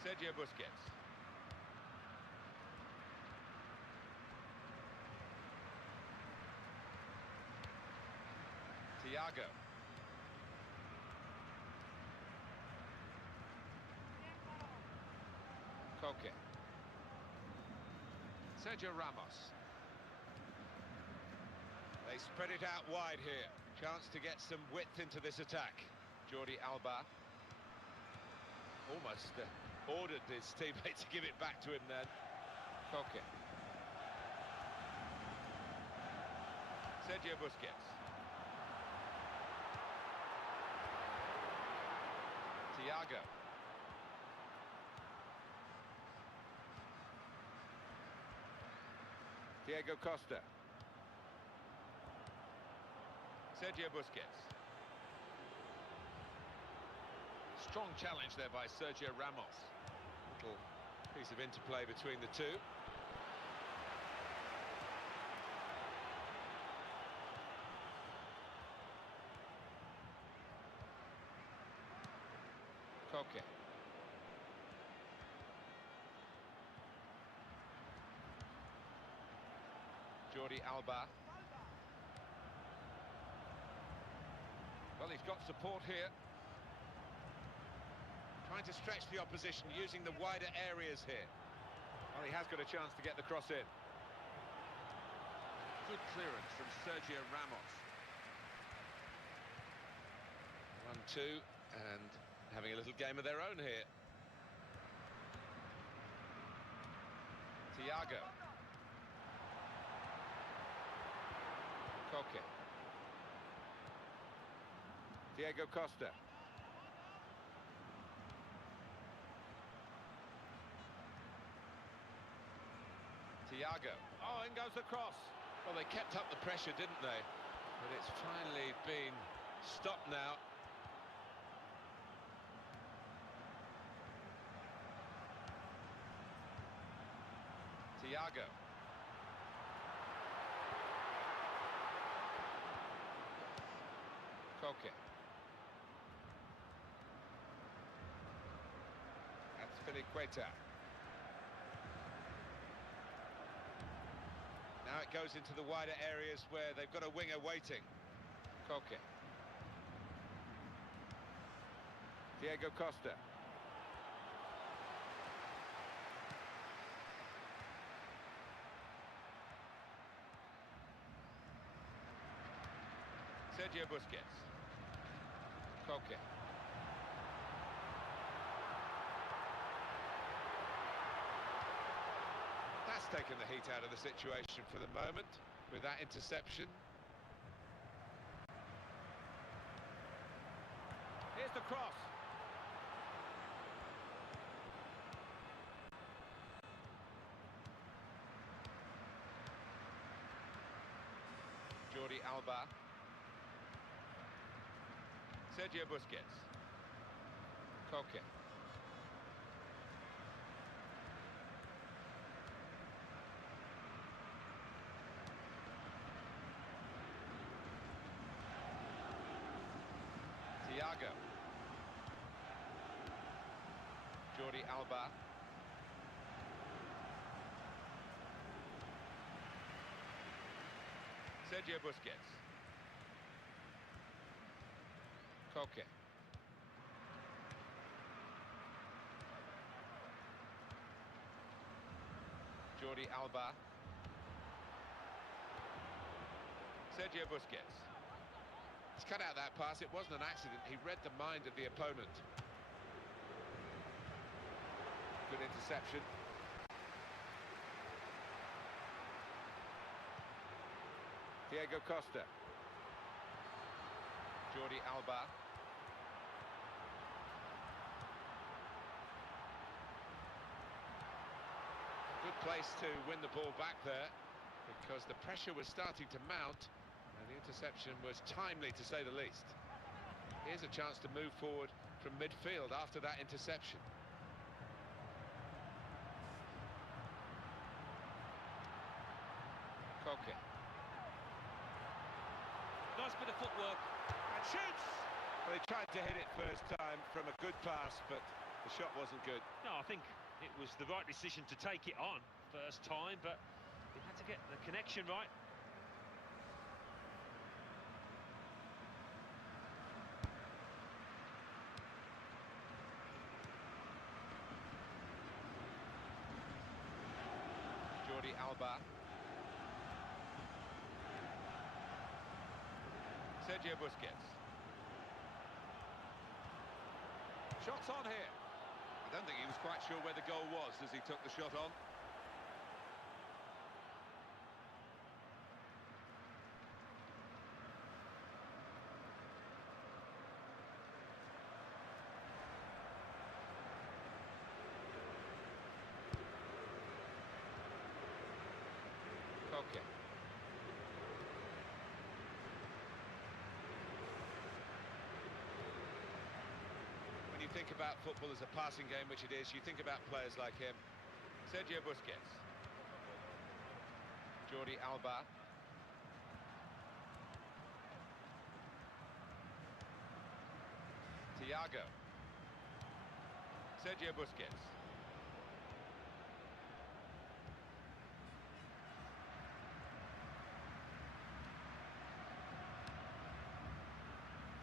Sergio Busquets. Thiago. Koke. Sergio Ramos. They spread it out wide here. Chance to get some width into this attack. Jordi Alba. Almost ordered his teammate to give it back to him then. Koke. Sergio Busquets. Thiago. Diego Costa. Sergio Busquets. Strong challenge there by Sergio Ramos. Little piece of interplay between the two. Koke. Jordi Alba. Well, he's got support here. Trying to stretch the opposition, using the wider areas here. Well, he has got a chance to get the cross in. Good clearance from Sergio Ramos. 1-2, and having a little game of their own here. Thiago. Koke. Diego Costa. Thiago. Oh, in goes the cross. Well, they kept up the pressure, didn't they? But it's finally been stopped now. Thiago. Koke. That's Filiqueta. Now it goes into the wider areas where they've got a winger waiting. Koke. Diego Costa. Sergio Busquets. Koke. That's taken the heat out of the situation for the moment with that interception. Here's the cross. Jordi Alba. Sergio Busquets. Koke. Thiago. Jordi Alba. Sergio Busquets. Koke. Jordi Alba. Sergio Busquets. He's cut out that pass. It wasn't an accident. He read the mind of the opponent. Good interception. Diego Costa. Jordi Alba. Good place to win the ball back there, because the pressure was starting to mount and the interception was timely, to say the least. Here's a chance to move forward from midfield after that interception. Koke. Nice bit of footwork. And shoots! Well, he tried to hit it first time from a good pass, but the shot wasn't good. No, I think it was the right decision to take it on first time, but he had to get the connection right. Jordi Alba. Sergio Busquets. Shots on here. I don't think he was quite sure where the goal was as he took the shot on. Koke. When you think about football as a passing game, which it is, you think about players like him. Sergio Busquets. Jordi Alba. Thiago. Sergio Busquets.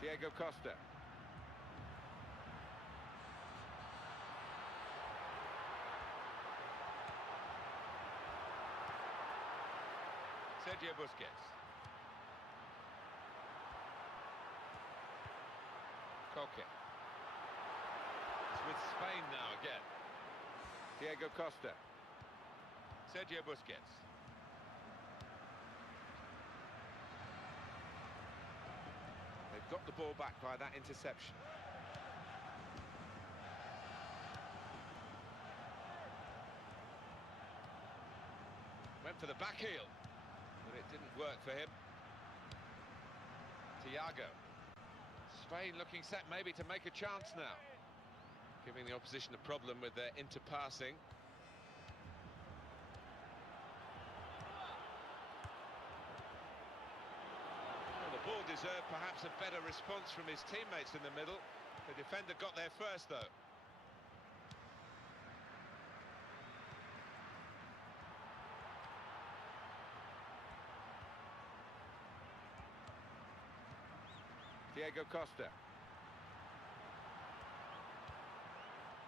Diego Costa. Sergio Busquets. Koke. It's with Spain now again. Diego Costa. Sergio Busquets. They've got the ball back by that interception. Went for the back heel, but it didn't work for him. Thiago. Spain looking set maybe to make a chance now. Giving the opposition a problem with their interpassing. Well, the ball deserved perhaps a better response from his teammates in the middle. The defender got there first, though. Diego Costa.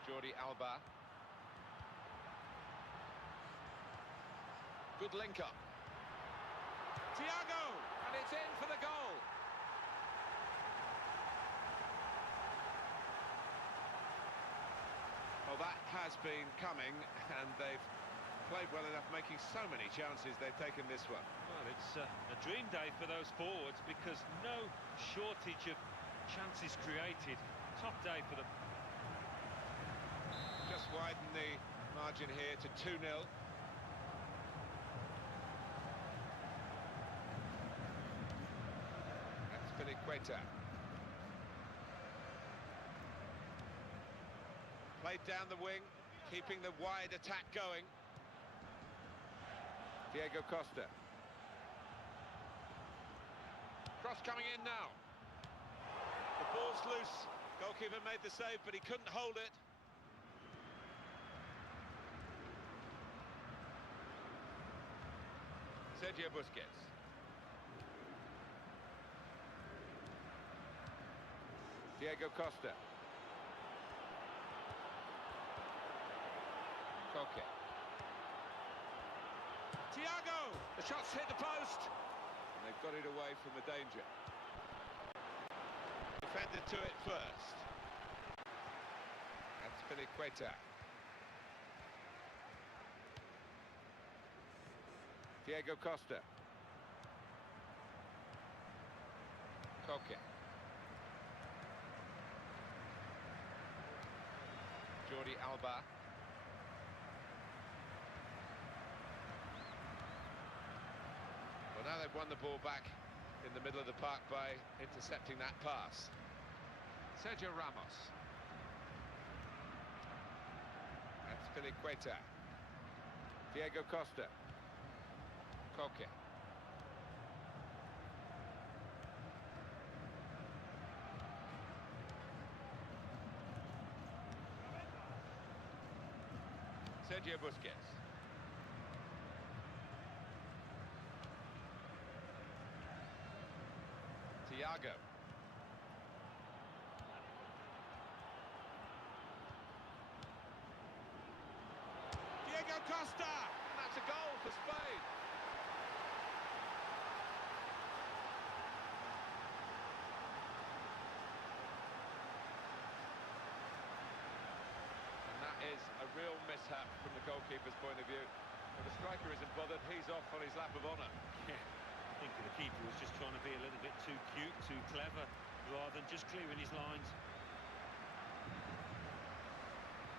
Jordi Alba. Good link up. Thiago! And it's in for the goal. Well, that has been coming, and they've played well enough, making so many chances. They've taken this one. Well, it's a dream day for those forwards because no shortage of chances created. Top day for them. Just widen the margin here to 2-0. That's Piliqueta. Played down the wing, keeping the wide attack going. Diego Costa. Cross coming in now. The ball's loose. Goalkeeper made the save, but he couldn't hold it. Sergio Busquets. Diego Costa. Koke. Thiago! The shot's hit the post. And they've got it away from the danger. Defender to it first. That's Piliqueta. Diego Costa. Koke. Jordi Alba. Well, now they've won the ball back in the middle of the park by intercepting that pass. Sergio Ramos. That's Piliqueta. Diego Costa. Koke. Sergio Busquets. Thiago. Diego Costa! And that's a goal for Spain. And that is a real mishap from the goalkeeper's point of view. Well, the striker isn't bothered, he's off on his lap of honour. Yeah, I think the keeper was just trying to be a little bit too cute, too clever, rather than just clearing his lines.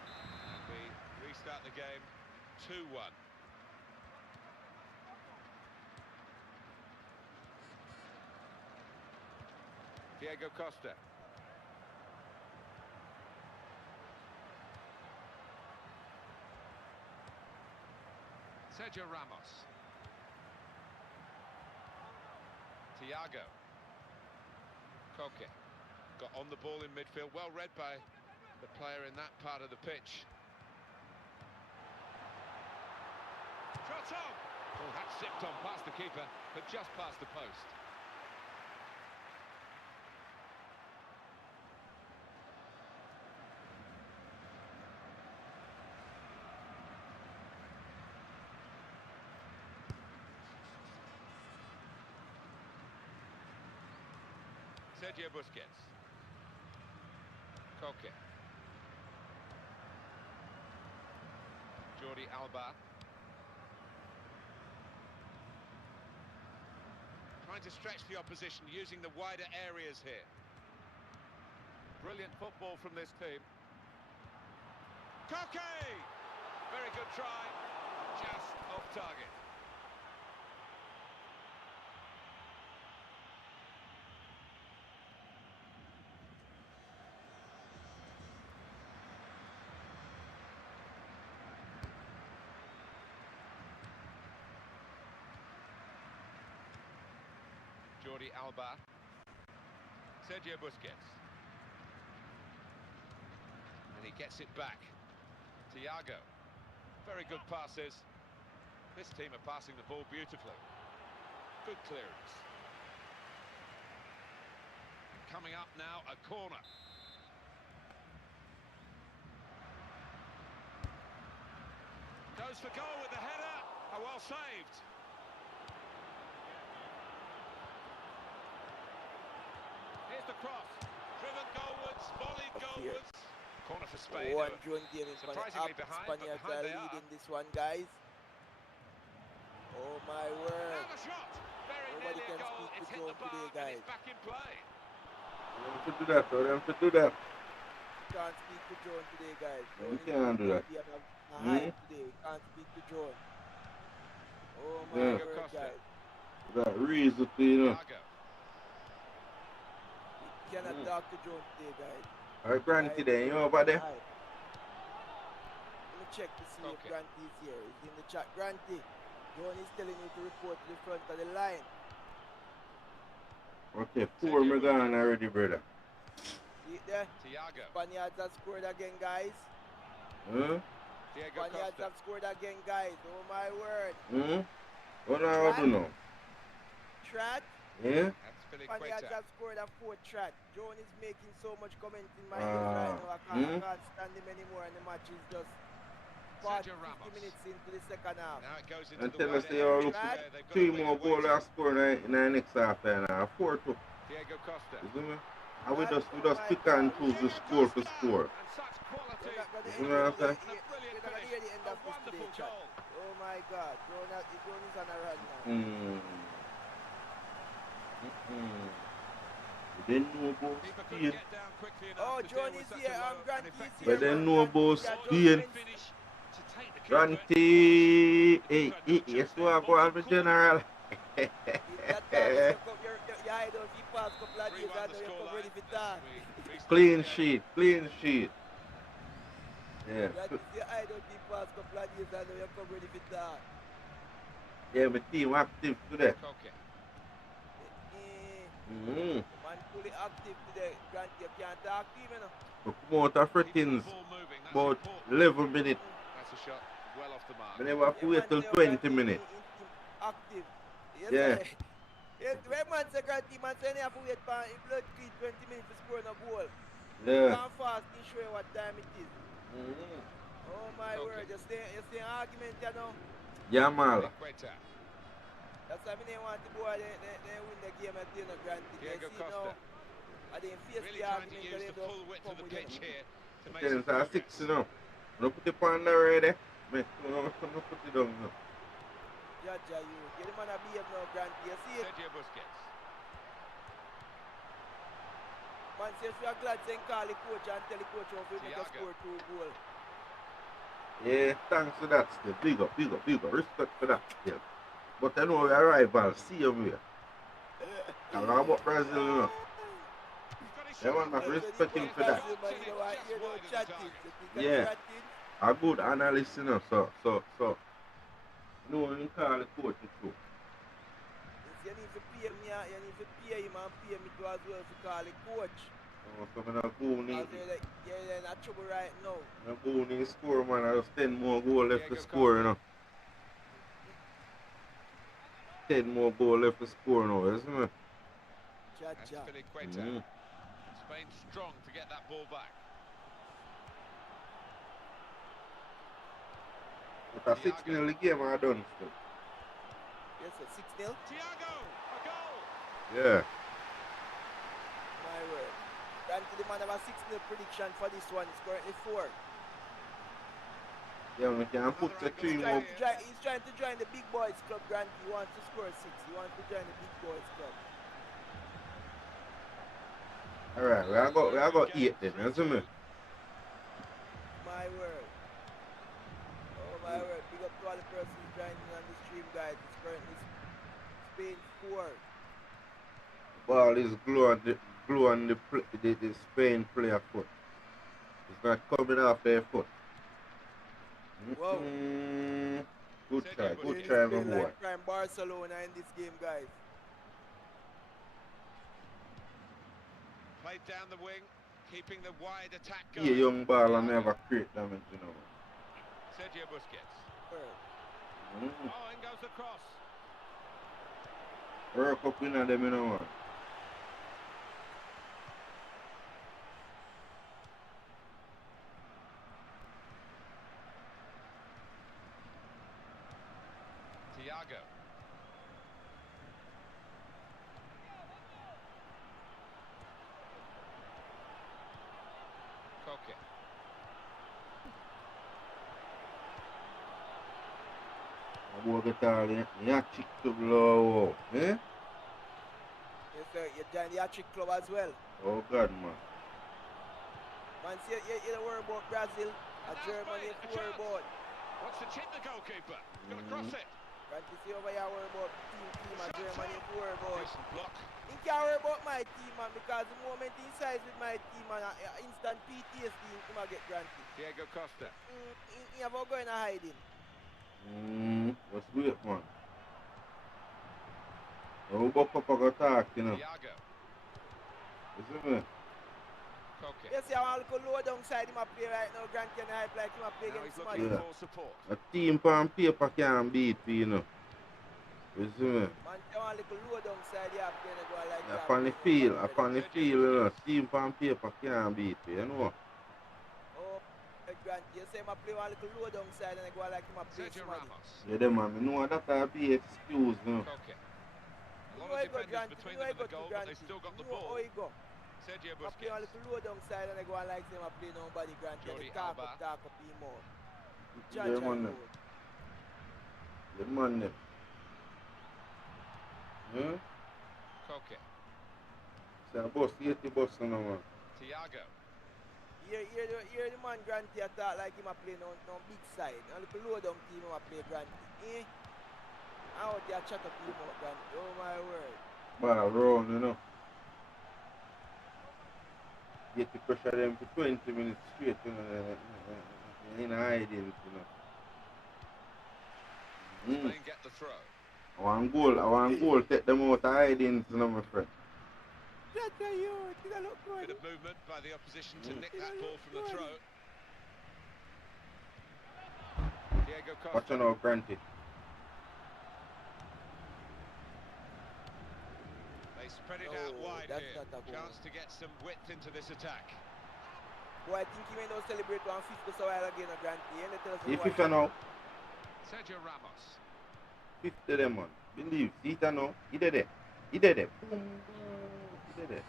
And we restart the game 2-1. Diego Costa. Sergio Ramos. Thiago. Koke. Got on the ball in midfield, well read by the player in that part of the pitch. Shot on! Oh, that zipped on past the keeper, but just past the post. Sergio Busquets. Koke. Jordi Alba. Trying to stretch the opposition, using the wider areas here. Brilliant football from this team. Koke! Very good try, just off target. Jordi Alba. Sergio Busquets. And he gets it back. Thiago. Very good passes. This team are passing the ball beautifully. Good clearance. Coming up now, a corner. Goes for goal with the header. Oh, well saved. Here's the cross. Driven goalwards, volleyed goalwards. Corner for Spain. One joint game in surprisingly behind, but Spaniards behind are they are. leading this one, guys. Oh my word. Now the shot. Very Nobody nearly a can goal. speak It's to hit Joe the bar today, and guys. it's back in play. Them to do that, though. Them to do that. Can't speak to John today, guys. No, John we can't do that. High today. Can't speak to John. Oh my Yeah. word, Costa. guys. That reason to, you know. Thiago. We cannot talk to John today, guys. Alright, Granty there, you know about there? Let me check to see if Okay. Granty is here. He's in the chat. Granty, John is telling you to report to the front of the line. Okay, 4 me gone already, brother. See it there? Thiago. Spaniards have scored again, guys. Huh? Diego Spaniards Costa. have scored again, guys. Oh my word. What now I do now? Trot. Yeah? That's Philip Spaniards Queta. have scored a 4th trot. John is making so much comment in my ears right now. I can't stand him anymore, and the match is just 40, Sergio 50 Ramos. minutes into the second half. Now it goes into And the tell us wide they all area. look Right. They've got 3 a winger more goals waiting. I score in the next half and 4-2. Diego Costa. You see me? And we just pick and choose the score for score. And such quality. You're not going to You know what I'm saying? And a brilliant finish. hear the end A of this today, wonderful chat. goal. Oh my God. John is on a run now. They didn't know about Keeper couldn't Spain. get down quickly enough Oh, to John deal with is such here. a low Granty and is effective here. But they man. know about Granty, Spain. Finish to take the keeper. Granty, hey, yes, we are going to general. That time you hide out the past couple of days. 3-1 I the know you come scoreline ready for as that. we restart Clean the game. sheet, clean sheet. Yeah. That is the hide out the past couple of days. I know you come ready for that. Yeah, my team active today. Koke. Man fully active today. Grant, you can't talk to him, you know. We come out of Keeping the things ball moving, that's about important. 11 minutes. That's a shot. well off the mark. I never have to Yeah, wait man, till say 20 Granty minutes. active. Yes, Yeah. sir. Yes, when man say Granty, man say you have to wait for blood clean 20 minutes to score no goal. Yeah. Come fast, you show you what time it is. Oh my word, you see an argument, you know. Yeah, man. Quetta. That's why I didn't want the boy they win the game at the end of Granty. They Diego see Costa. now, I didn't face Really the trying to argument use they the don't full width come of the with it. pitch here to make Ten some are 6, progress. you know. No put it on there already. No put it down now. Jaja, you. Get him on a behave now, Granty. You see it? Sergio Busquets. Man says we are glad saying call the coach and tell the coach how to make us Thiago. score 2 goals. Yeah, thanks for that still. Big up. Respect for that still. But I know we are rivals. See you here. I know about Brazil, you know. Yeah, man, I respect him for that. Yeah. A good analyst, you know, so no one call the coach too. You need to pay me, you need to pay him and pay me too as well to call the coach. Oh, so I'm not going in. You're in a trouble right now. I'm going in score, man. I have 10 more goals left to score, you know. 10 more goals left to score now, you see me? Spain strong to get that ball back. But a 6-0 the game I done still. Yes, sir, 6-0. Thiago, a goal. Yeah. My word. Granted, the man have a 6-0 prediction for this one. It's currently 4. Yeah, we can put the 3 more. He's trying to join the big boys club, Grant. He wants to score 6. He wants to join the big boys club. Alright, we got 8 then, you see me? My word. Oh my word. Big up to all the persons joining on the stream, guys. It's currently Spain 4. Ball is glue on the Spain player foot. It's not coming off their foot. Whoa. Good try, my boy. Like prime Barcelona in this game, guys. Played down the wing, keeping the wide attack going. Yeah, young ball and never create damage, you know. Sergio Busquets. Oh, in goes the cross. Work up in them, you know. Thiago. Koke. I will get all the chick to blow, eh? Yes, sir. You join the hat-trick club as well. Oh, God, man. Man, see, you don't worry about Brazil. Germany, you worry about. Wants to chip the goalkeeper. Going to cross it. Can't you see over here worry about team and Germany, you worry about. Decent block. You can't worry about my team, man, because the moment he sides with my team, man, instant PTSD, he might get granted. Diego Costa. He have go in a hiding. What's weird, man? Who buck up a attack, you know? Thiago. You see me? Koke. Yes, I want to low down side him a play right now. Grant can hype like him a play Now against he's somebody. looking for support. A team on paper can't beat me, you know. You see me? Man, I want to low down side here playing go like that. Upon the field, you know. Team on paper can't beat me, you know. Oh, Grant, you say him a play one little low down side and I go like him a play Sergio somebody. Ramos. Yeah, them man, I know that I'll be excused, you know. Koke. A lot of defenders between them and the goal, but they still got the ball. Sergio I play a Busquets. little low down side and I go like him a play nobody, Grant. Jordi Talk Alba. up him more. Yeah, man. Yeah, man. Huh? Koke. Say, boss, 80 bucks now, man. Thiago. Here the man Granty attack like him a play no big side. A little low down team him a play Granty. Out there chat up him out Granty. Oh my word. Ball round, you know. Get the pressure them for 20 minutes straight, you know. In hiding, you know. Spain get the throw. I want goal, take them out of hiding, you know, my friend. That's you. Did I look good? Bit of movement by the opposition to nick that ball from the throw. Diego Watch out now, Granty. They spread it No, out wide that's here. not a goal. Chance to get some width into this attack. Boy, I think he may now celebrate 150 so while again, Granty. And they tell us You what- FIFA now. Sergio Ramos. 50 them, man. Believe. See it now. He did it. He did it. Boom, boom. He did it.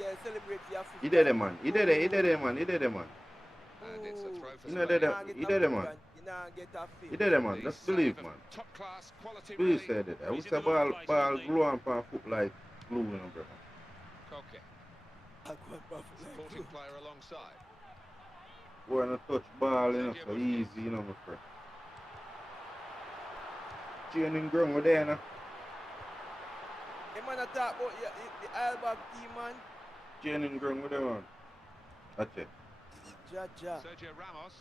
Yeah, celebrate your 50. He did it, man. He did it. He did it, man. He did it, man. And it's a throw for You know Spain. that. He did it, man. You know, get a He feel. did it, man. The Just save believe, of man. Top class quality. Please Really. say that. I would He's in say the wrong ball place, isn't he? glue on for foot like glue, you know, brother. Koke. Supporting player alongside. Boy, no touch ball, you know, so easy, you know, my friend. Training ground with there, you know. The man talk about the Alba team, man. Training ground with there, man. That's it. Ja. Sergio Ramos.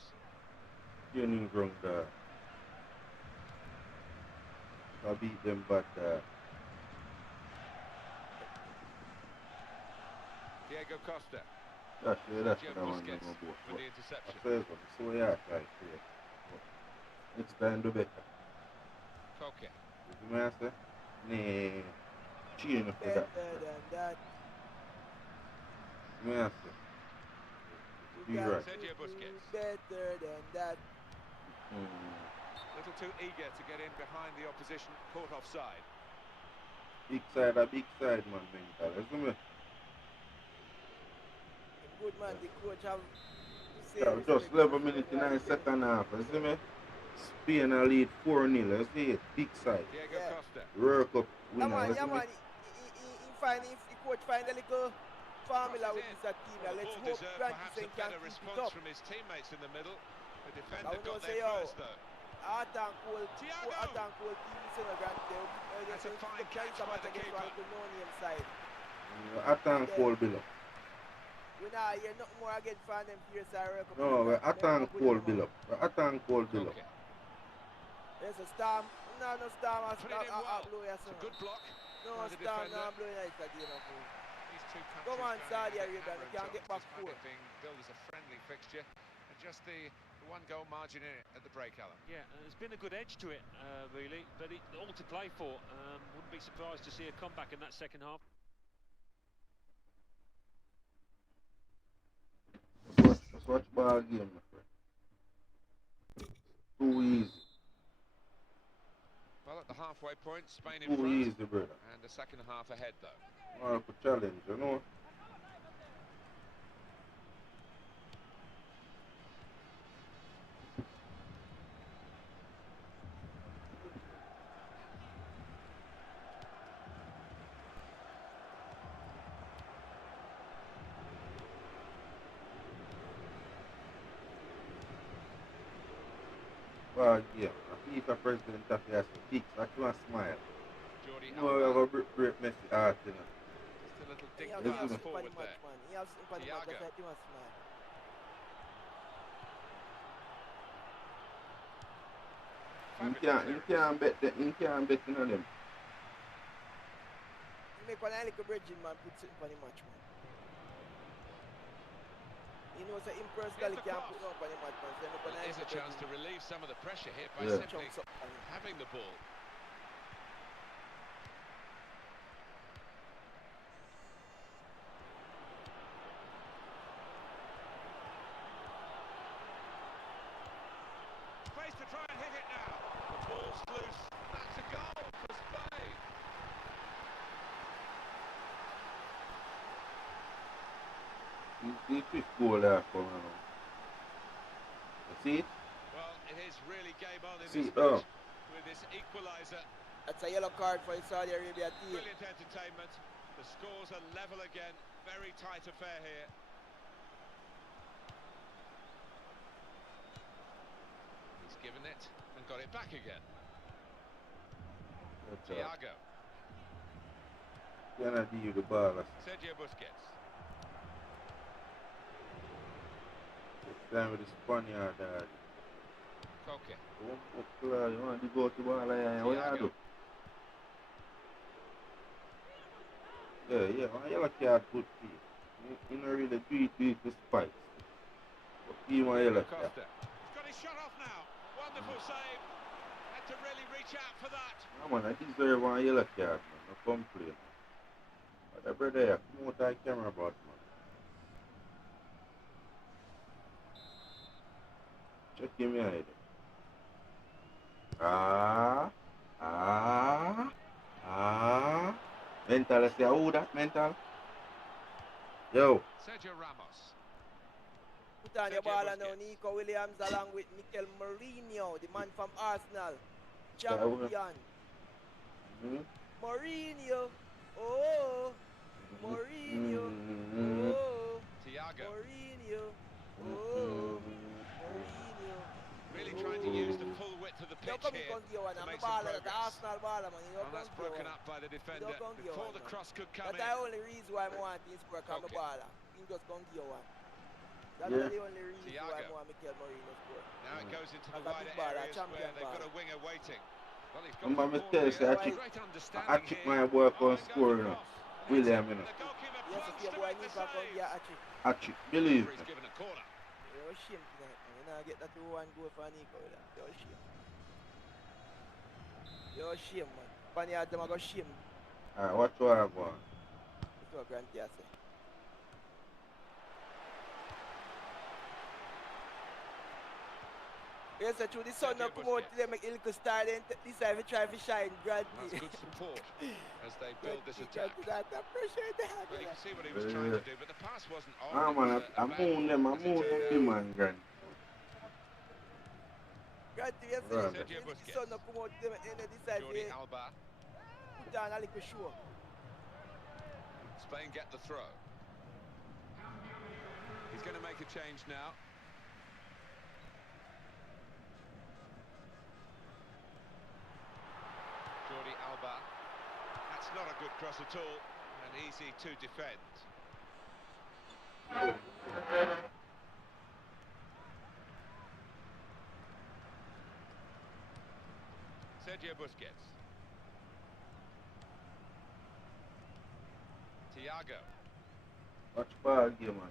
Training ground there. I beat them, but Diego Costa. that's Sergio the one. Busquets No with more. the interception. First one, so yeah, like yeah. Next time do better. Koke. You know what I say? Nah, cheering for Better that. than that. You know what I say? You You're got right. to Sergio do Busquets. better than that. A little too eager to get in behind the opposition, caught offside. Big side, man, mental. Isn't it? Good man, the coach have Yeah, just 11 minutes in the second half, you see me? Spain a lead 4-0, you see it? Big side. Diego Yeah. Costa. World Cup Yeah, winner, man, you yeah, see me? man. If the coach find a little formula with this team, Well, let's the ball hope deserved Granty perhaps can a better keep it response up. from his teammates in the middle. The I defender would got not say, there yo, first, though. Hot and cold Thiago. team, so no Granty. That's a fine catch by the keeper. No-name side. Attack cold below. We not hear nothing more against fan them fierce or World Cup. No, we attack cold below. We attack cold below. Koke. There's a storm. No storm. Put it in well. Blow It's a good block No by the storm, defender. no blowing ice again. These two countries Come on, going Saudi a bit Arabia, hammer they can't and get tongs back despite four. it being billed as a friendly fixture. And just the one-goal margin in it at the break, Alan. Yeah, there's been a good edge to it, really, but it all to play for. Wouldn't be surprised to see a comeback in that second half. Let's watch ball game, my friend. Too easy. Well, at the halfway point, Spain in Too front. easy, brother. And the second half ahead, though. More for challenge, you know? Well, yeah, a FIFA president of the speaks, I can smile. Jordi No, we have Alba. a great Messi heart, you know. Just a little dig He has Yes, pass sir. forward there. He has sympathy match, Thiago. that's why he must smile. You can't bet on them. He make one like a bridging man, put something on the match, man. He knows that him personally Here's the can't cross. put up on the match, man. So he make one There's like a chance to relieve some of the pressure here by Yeah. simply chunks up on him. having the ball. Space to try and hit it now. The ball's loose. That's a goal for Spain. He fifth goal there for me. You see it? Well, it is really game on in See, this match oh. with this equaliser. That's a yellow card for the Saudi Arabia team. Brilliant entertainment. The scores are level again. Very tight affair here. He's given it and got it back again. Good job. Thiago. Cannot give the ball. Sergio Busquets. It's time with the Spaniard, dad. Koke. You want to go to the ball, what you do? Yeah, one yellow card good for you. You don't really do it with spice. But give him a yellow card. Costa. He's got he's shut off now. Wonderful save. Had to really reach out for that. No, man, I deserve one yellow card, man. No complain. Whatever there, come out that camera about, man. Check him here. Mental, I say, who that mental? Yo. Sergio Ramos. Put on your ball now, Nico Williams along with Mikel Mourinho, the man from Arsenal. Champion. Mourinho. Oh. Mourinho. Oh. Thiago. Mourinho. Oh. Mourinho. Really trying to use the full width of the pitch here to make some progress. Well, that's broken up by the defender before the cross could come in. That's the only reason why I want him to score on the ball. He just going to give one. That's the only reason why I want Mikel Mourinho score. Now it goes into the wider areas where they've got a winger waiting. Well, he's got I'm the mistake, ball I here. Great understanding check here. my work on Goes scoring. across. William, you know. The goalkeeper Yes, plunged if your to boy make the needs to come save. here, actually. Actually, believe me. He's given a corner. You're ashamed tonight, man. You know, get that 2-1 goal for Nico with that. You're ashamed. You're ashamed, man. Funny how them are going to shame. Alright, watch what I want. That's what Grant here say. Yes, I through the sun now come out today, make a little style and this time we try to shine Grant. That's good support as they build this attack. That pressure in the hand. Well, you can see what he was trying to do, but the pass wasn't on. Ah, man, I moon them, I moon them, man, Grant. Grant, yes, Right. the sun now come out today, and this time Jordi Alba. put down a little show. Spain get the throw. He's going to make a change now. Jordi Alba. That's not a good cross at all, and easy to defend. Sergio Busquets. Thiago. Watch ball game, man.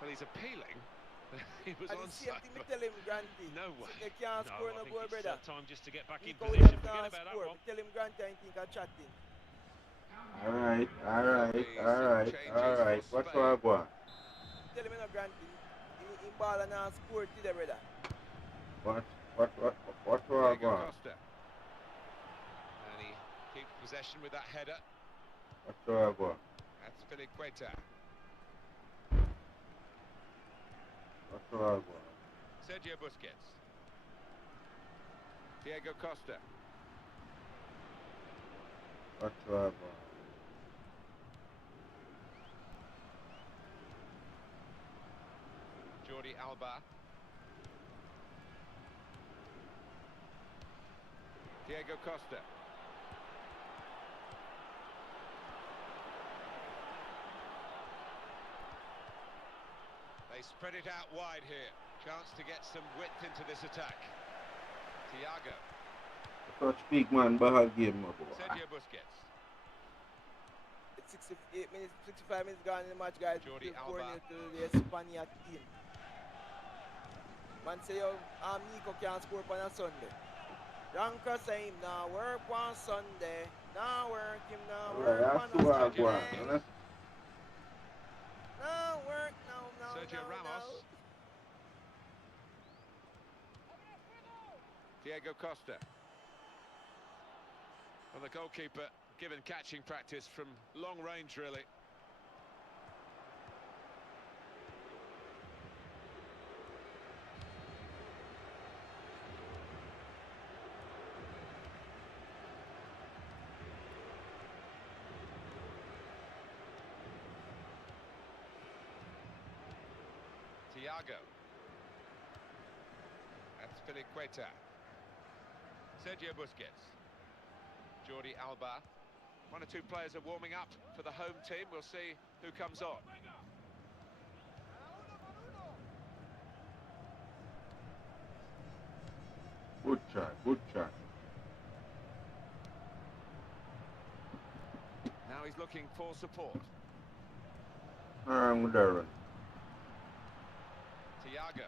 Well, he's appealing. He was And on the same side. thing we tell him, Granty. No way. They can't score no goal, brother. Time just to get back in Nico position. Williams Forget can't about that score. one. We tell him Granty and think I'm chatting. Alright. Watch what I want. Tell him no Granty. In ball and not score today, brother. Watch what I Diego want. Costa. And he keeps possession with that header. Watch what I want. That's Filiqueta. Watch what I want. Sergio Busquets. Diego Costa. Watch what I want. Jordi Alba. Diego Costa. They spread it out wide here. Chance to get some width into this attack. Thiago. Such big man behind game, my boy. Sergio Busquets. It's 68 minutes, 65 minutes gone in the match, guys. Jordi Still 4-0 Alba. to the Espana team. Man say, yo, Nico can't score on a Sunday. Ranka say him now work on Sunday. Now work him, now work Alright, on that's what I a want. Sunday. Now work, now, Sergio Ramos. Diego Costa. Well, the goalkeeper given catching practice from long range, really. Thiago. That's Filiqueta. Sergio Busquets. Jordi Alba. One or two players are warming up for the home team. We'll see who comes on. Good try, good try. Now he's looking for support. I'm with that run. Thiago.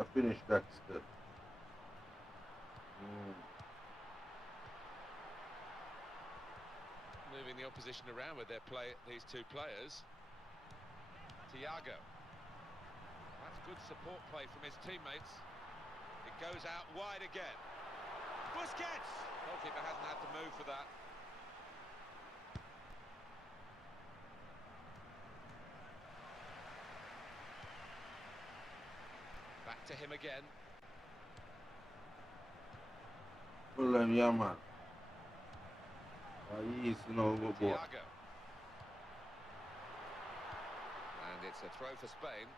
I finished that still. Moving the opposition around with their play, these two players. Thiago. That's good support play from his teammates. It goes out wide again. Busquets! Goalkeeper hasn't had to move for that. Back to him again. Pull them, yeah, man. He's no boy. Thiago. And it's a throw for Spain.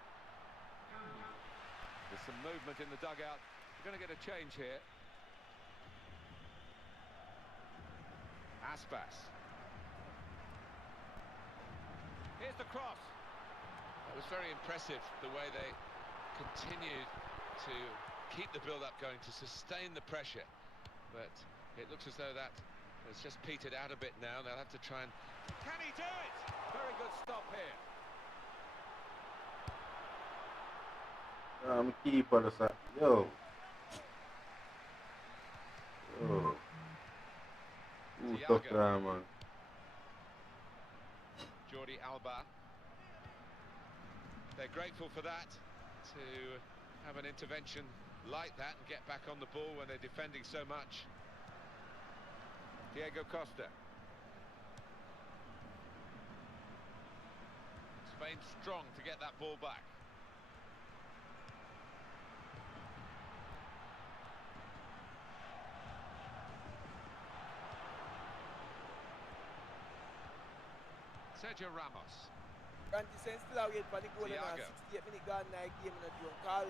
There's some movement in the dugout. We're going to get a change here. Aspas. Here's the cross. It was very impressive the way they continued to keep the build-up going, to sustain the pressure. But it looks as though that has just petered out a bit now. They'll have to try and... Can he do it? Very good stop here. I'm keeper the side. Yo. Ooh, tough guy, man. Jordi Alba. They're grateful for that, to have an intervention like that and get back on the ball when they're defending so much. Diego Costa. Spain strong to get that ball back. Sergio Ramos. Granty saying still away for the goal in a 68-minute gone night game in a drone. Call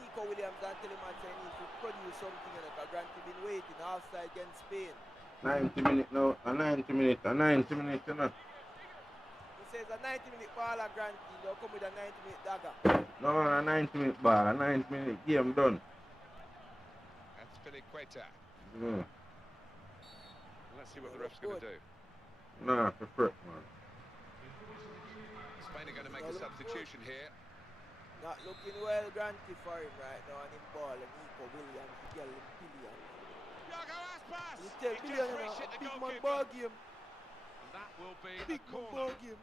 Nico Williams and tell him and say he needs to produce something in it, because Granty been waiting offside against Spain. 90 minutes now, a 90 minutes, you know. He says a 90-minute ball at Granty, they'll come with a 90-minute dagger. No, a 90-minute ball, a 90-minute game done. That's Piliqueta. Yeah. Let's see what the ref's going to do. Nah, for frick, man. Spain are going to make a substitution here. Not looking well, Granty, for him right now, and him ball, and Nico Williams, the girl in Billion. Yago Aspas! You tell Billion, you know, a big man ball game. And that will be Big a man corner. ball game.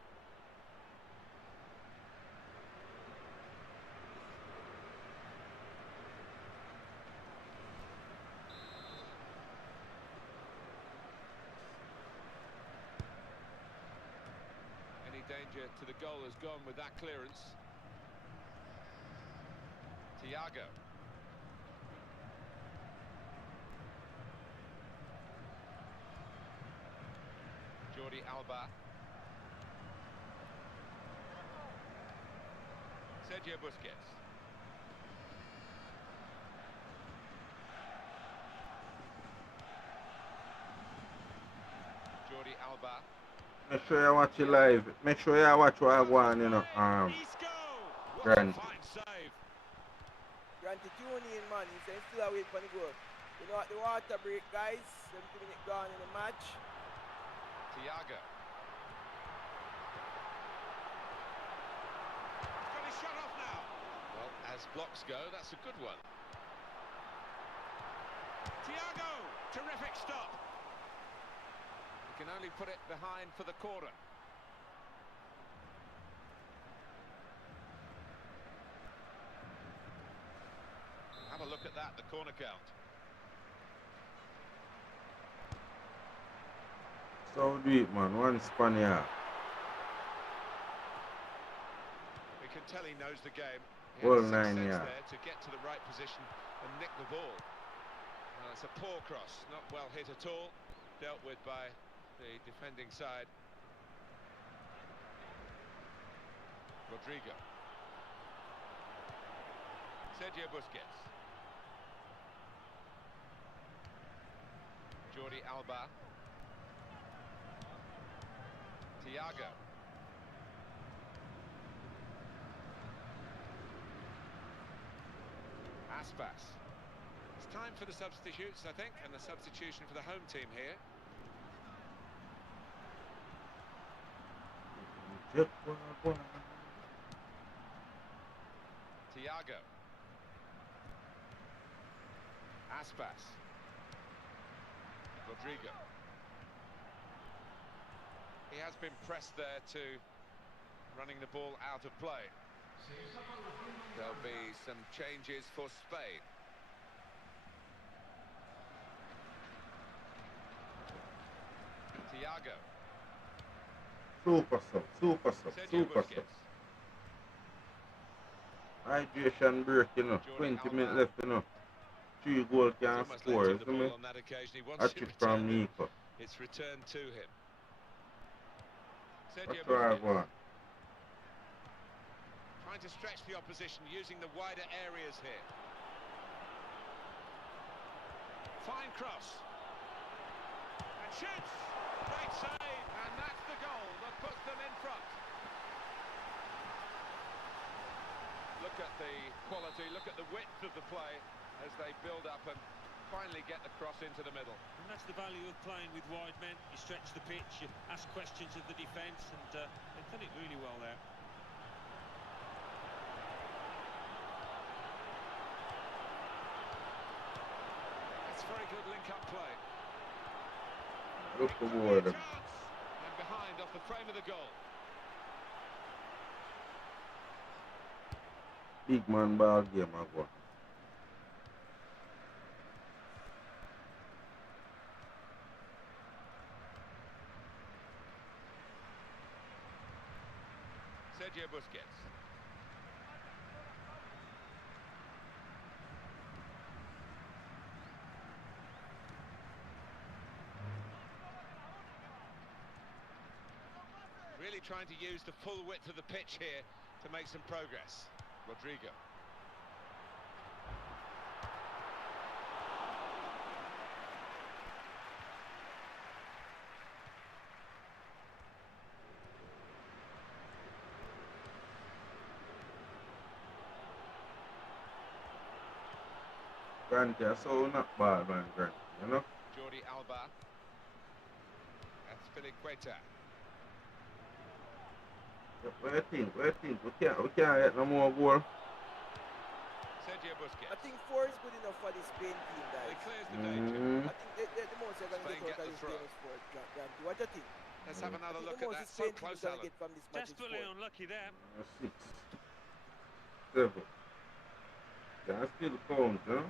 Any danger to the goal has gone with that clearance. Thiago. Jordi Alba. Sergio Busquets. Jordi Alba. Make sure you watch it live. Make sure you watch what I want, you know. Granty. Fine save. Granty tune in, man. He says still away for the goal. You know what, the water break, guys. 70 minutes gone in the match. Thiago. He's got his shot off now. Well, as blocks go, that's a good one. Thiago, terrific stop. He can only put it behind for the corner. Have a look at that, the corner count. So deep, man. One Spaniard. We can tell he knows the game. He Well, had 6 9, sense yeah. there to get to the right position and nick the ball. It's a poor cross, not well hit at all. Dealt with by the defending side. Rodrigo. Sergio Busquets. Jordi Alba. Thiago. Aspas. It's time for the substitutes, I think, and the substitution for the home team here. Thiago. Aspas. Rodrigo. He has been pressed there to running the ball out of play. There'll be some changes for Spain. Thiago. Super sub, super sub, super sub. Hydration break, you know. 20 minutes left, you know. 3 goals can score, isn't it? A trick from Nico. It's returned to him. That's what I want. Trying to stretch the opposition using the wider areas here. Fine cross. And shoots! Great save! And that's the goal that puts them in front. Look at the quality, look at the width of the play as they build up and finally get the cross into the middle. And that's the value of playing with wide men. You stretch the pitch, you ask questions of the defence, and they've done it really well there. That's very good link-up play. Look toward him. And behind off the frame of the goal. Big man ball game, I go. Sergio Busquets. Really trying to use the full width of the pitch here to make some progress. Rodrigo. Grant, you're so not bad, man, Grant, you know? Jordi Alba. That's Filiqueta. What do you think? What do you think? We can't get no more goal. Sergio Busquets. I think 4 is good enough for the Spain team, guys. He clears the danger. I think the most they're going to get out of this game is 4. What do you think? Let's have another look the at most that. the So Spain team close, is going to Alan. get from this match is 4. Desperately unlucky there. 6, 7. Can still count, you know?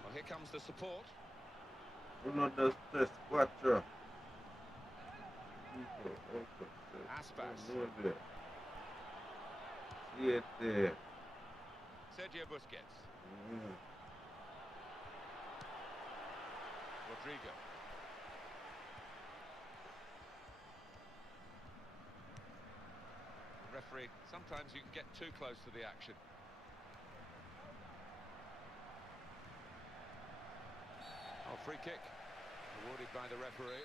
Well, here comes the support. Uno, dos, tres, cuatro. Aspas. 9, 7. Sergio Busquets. Rodrigo. Referee, sometimes you can get too close to the action. Oh, free kick awarded by the referee.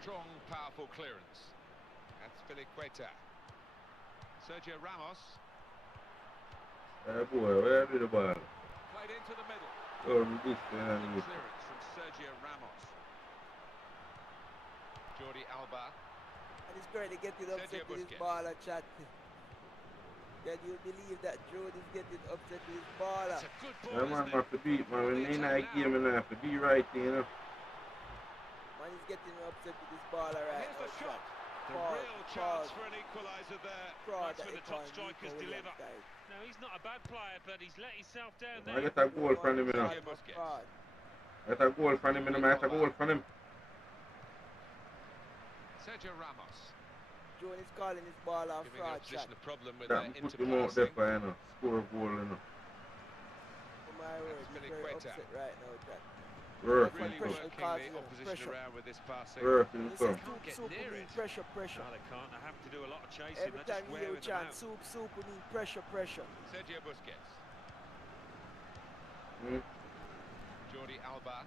Strong, powerful clearance. That's Filiqueta. Sergio Ramos. Hey boy, where did the ball? Played into the middle. This Clearance from Sergio Ramos. Jordi Alba. And it's great to get it upset with his ball and chat. Can you believe that Jordy's getting upset with his ball? It's a good ball, yeah, man, isn't have to beat, man. When they not game, and have to be right, you know. Man, he's getting upset with his ball right Here's now. the shot. The real chance for an equaliser there. That's when the top strikers deliver. No, he's not a bad player, but he's let himself down I there. get a goal from him, you know. I get a goal from him, you know. I get a goal from him. Sergio Ramos. Jordan is calling his ball off fraud chat. A problem with That put him out there for, you know. Score a goal, you know. Oh my word, he's very upset right now, chat. Working, really working the opposition around with this passing. Working, Can't get near it. Pressure. No, they can't. They have to do a lot of chasing. Every time you hear a chant, soup, we need pressure. Sergio Busquets. Jordi Alba.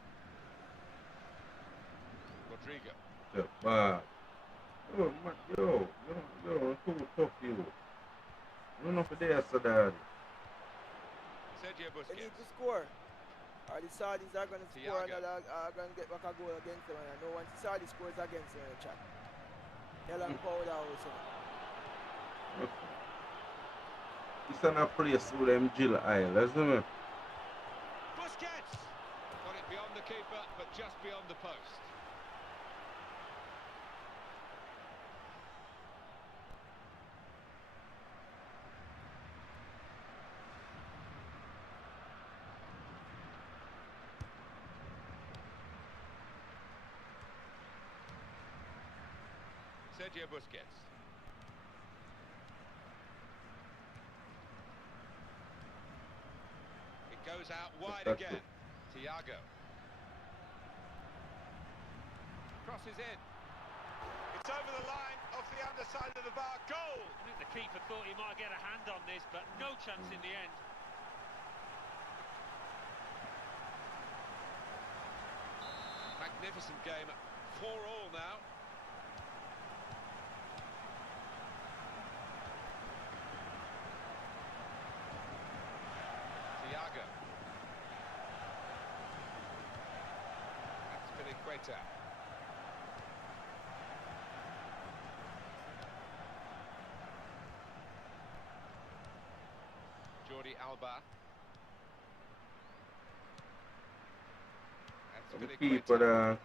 Rodrigo. Yeah, bad. Yo, man, yo, too tough, you. No, for there, so daddy. Sergio They need Busquets. to score. Or the Saudis are going to score another, are going to get back a goal against them. And I know once the Saudis scores against them in the chat. They'll have powder also. It's not a place with them Jill Isle, isn't it? Busquets! Got it beyond the keeper, but just beyond the post. Sergio Busquets. It goes out wide again. Thiago. Crosses in. It's over the line off the underside of the bar. Goal! I think the keeper thought he might get a hand on this, but no chance in the end. Magnificent game. 4-4 now. Thiago. That's Piliqueta. Jordi Alba. That's Piliqueta.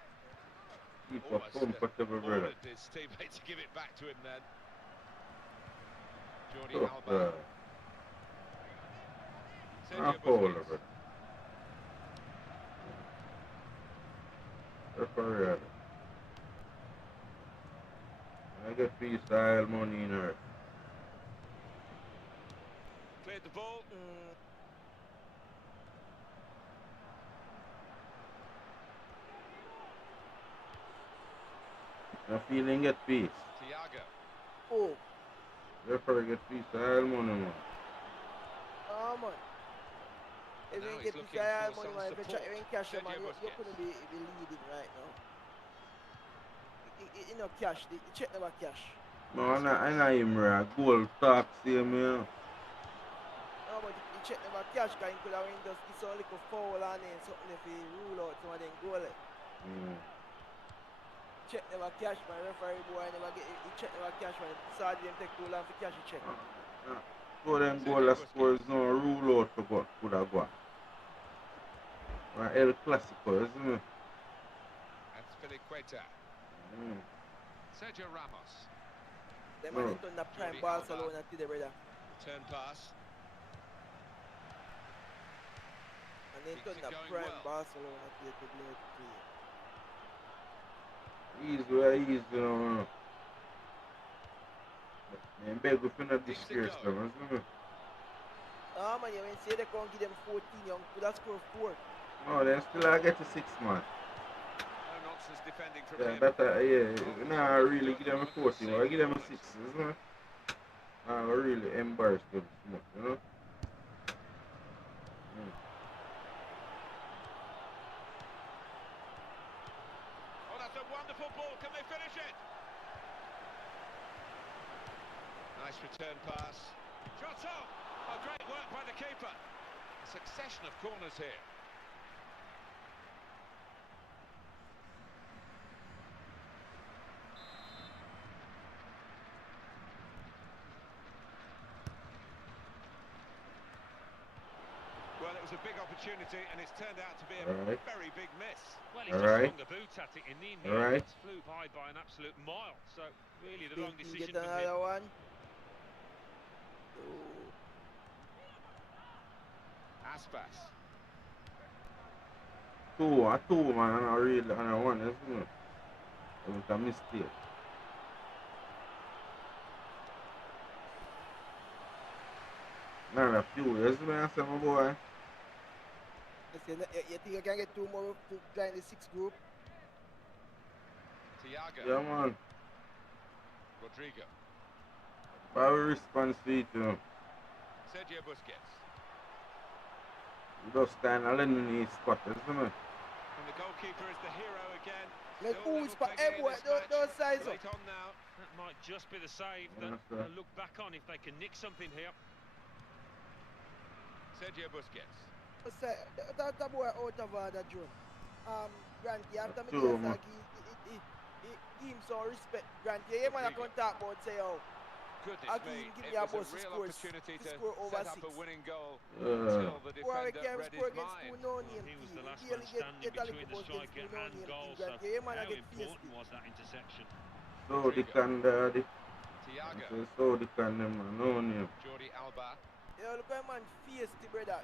Keeper comfortable, brother. His teammate to give it back to him then. Jordi Alba. Sergio Busquets. Referee. I get freestyle money in her. Cleared the ball. No feeling get peace. Thiago. Oh. Referee get freestyle money, man. Oh, man. If you get freestyle money, man, if you cash them, man, you're going to be leading right now. You know, cash. The check never cash. No, I know him, right? Goal talk, same, yeah. No, but the check never cash, because he could have just get some little foul on it, something if he rule out some of them goal. Check never cash, my referee boy never get the check never cash, man. Sorry, them take too long to cash the check. So them goal scores no rule out for God, could have gone. El Clasico, isn't it? That's Piliqueta. Sergio Ramos. Them man turn the prime Barcelona today, brother. Turn pass. And they turn the prime Barcelona today to play. Easy, you know. Man, beg if you not disgrace them, isn't it? Ah, man, you mean say they can't give them 14, you could have scored 4. No, they still I get to 6, man. No nonsense defending from Yeah, him. better, yeah. Nah, I really give them a 14, I give them a 6, isn't it? I really embarrass them too much, you know? Oh, that's a wonderful ball. Can they finish it? Nice return pass. Shot off. Oh, great work by the keeper. A succession of corners here. Well, it was a big opportunity, and it's turned out to be a very big miss. Well, he just swung the boot at it in the end. It flew by an absolute mile. So, really, the wrong decision from him. One. Aspas. Two, man, and I really, and I won, isn't it? It was a mistake. Not a few, isn't it, my boy? You think you can get 2 more to play in the 6th group? Thiago. Yeah, man. Rodrigo. Power response feed to him. Sergio Busquets. Just kind of letting me spot, isn't it? And the goalkeeper is the hero again. Let's move spot everywhere, don't size up. Right on now. That might just be the save that they'll look back on if they can nick something here. Sergio Busquets. That boy out of order, John. Grant, you have to make True, it like he give him some respect. Grant, you man I can talk about say, oh, Goodness me, give it me a was a bus to real score, opportunity to over set up 6. a winning goal until the defender read his mind. No Well, name he was team. the last He man barely standing get a between the little bus against striker two no and name goal, team. so Grant, you man I how get important feisty. was that interception? So the can the Thiago. so the can them no name. Jordi Alba. Yeah, look at man feisty, brother.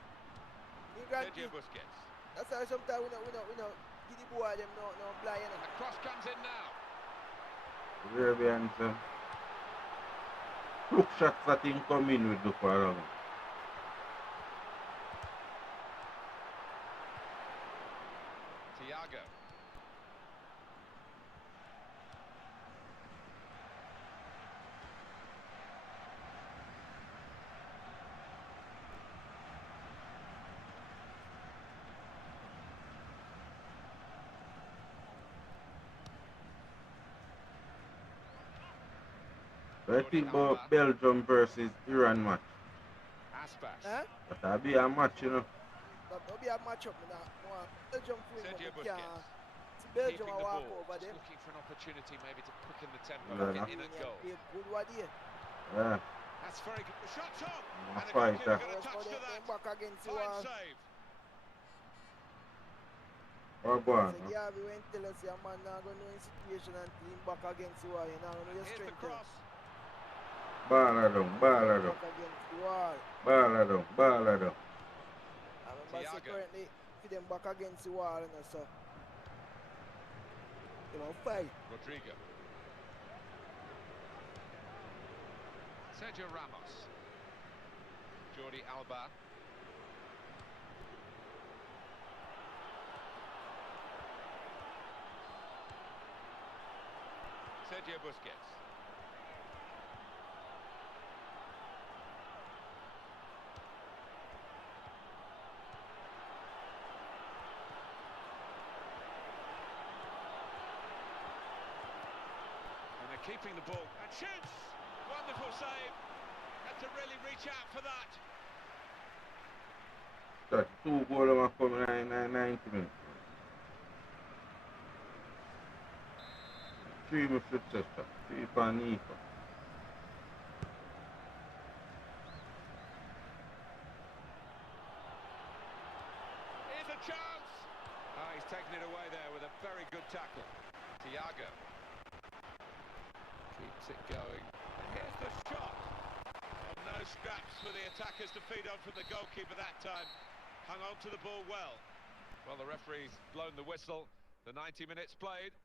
Sergio Busquets. That's why sometimes we know give the boy them no blind, you know. A cross comes in now. Arabians look shots that in come in with the Farang. Thiago. I think about Belgium versus Iran match. Aspas. That'll be a match, you know. That'll be a match up now. Belgium for him, Sergio but Busquets. Belgium Keeping will the walk ball, over just them. looking for an opportunity maybe to quicken the tempo, Yeah, get in at goal. Good one here. Yeah. That's very good. The shot's on, and the Fight, goalkeeper got a touch to that. Back against the Fine wall. save. Oh, go on. Yeah, we went to tell us your man now going to know in situation until him back against the wall. You know, your Here's the strength. cross. Ball down. Back against the wall. Ball down. I remember say currently for them back against the wall, you know, so you know, fight. Rodrigo. Sergio Ramos. Jordi Alba. Sergio Busquets. And they're keeping the ball and shoots! Wonderful save. Had to really reach out for that. That's 2 goals coming in 90 minutes. 3 minutes successful. 3 for Nico. Here's a chance! Oh, he's taken it away there with a very good tackle. Thiago. Keeps it going. And here's the shot. And no scraps for the attackers to feed on from the goalkeeper that time. Hung on to the ball well. Well, the referee's blown the whistle. The 90 minutes played.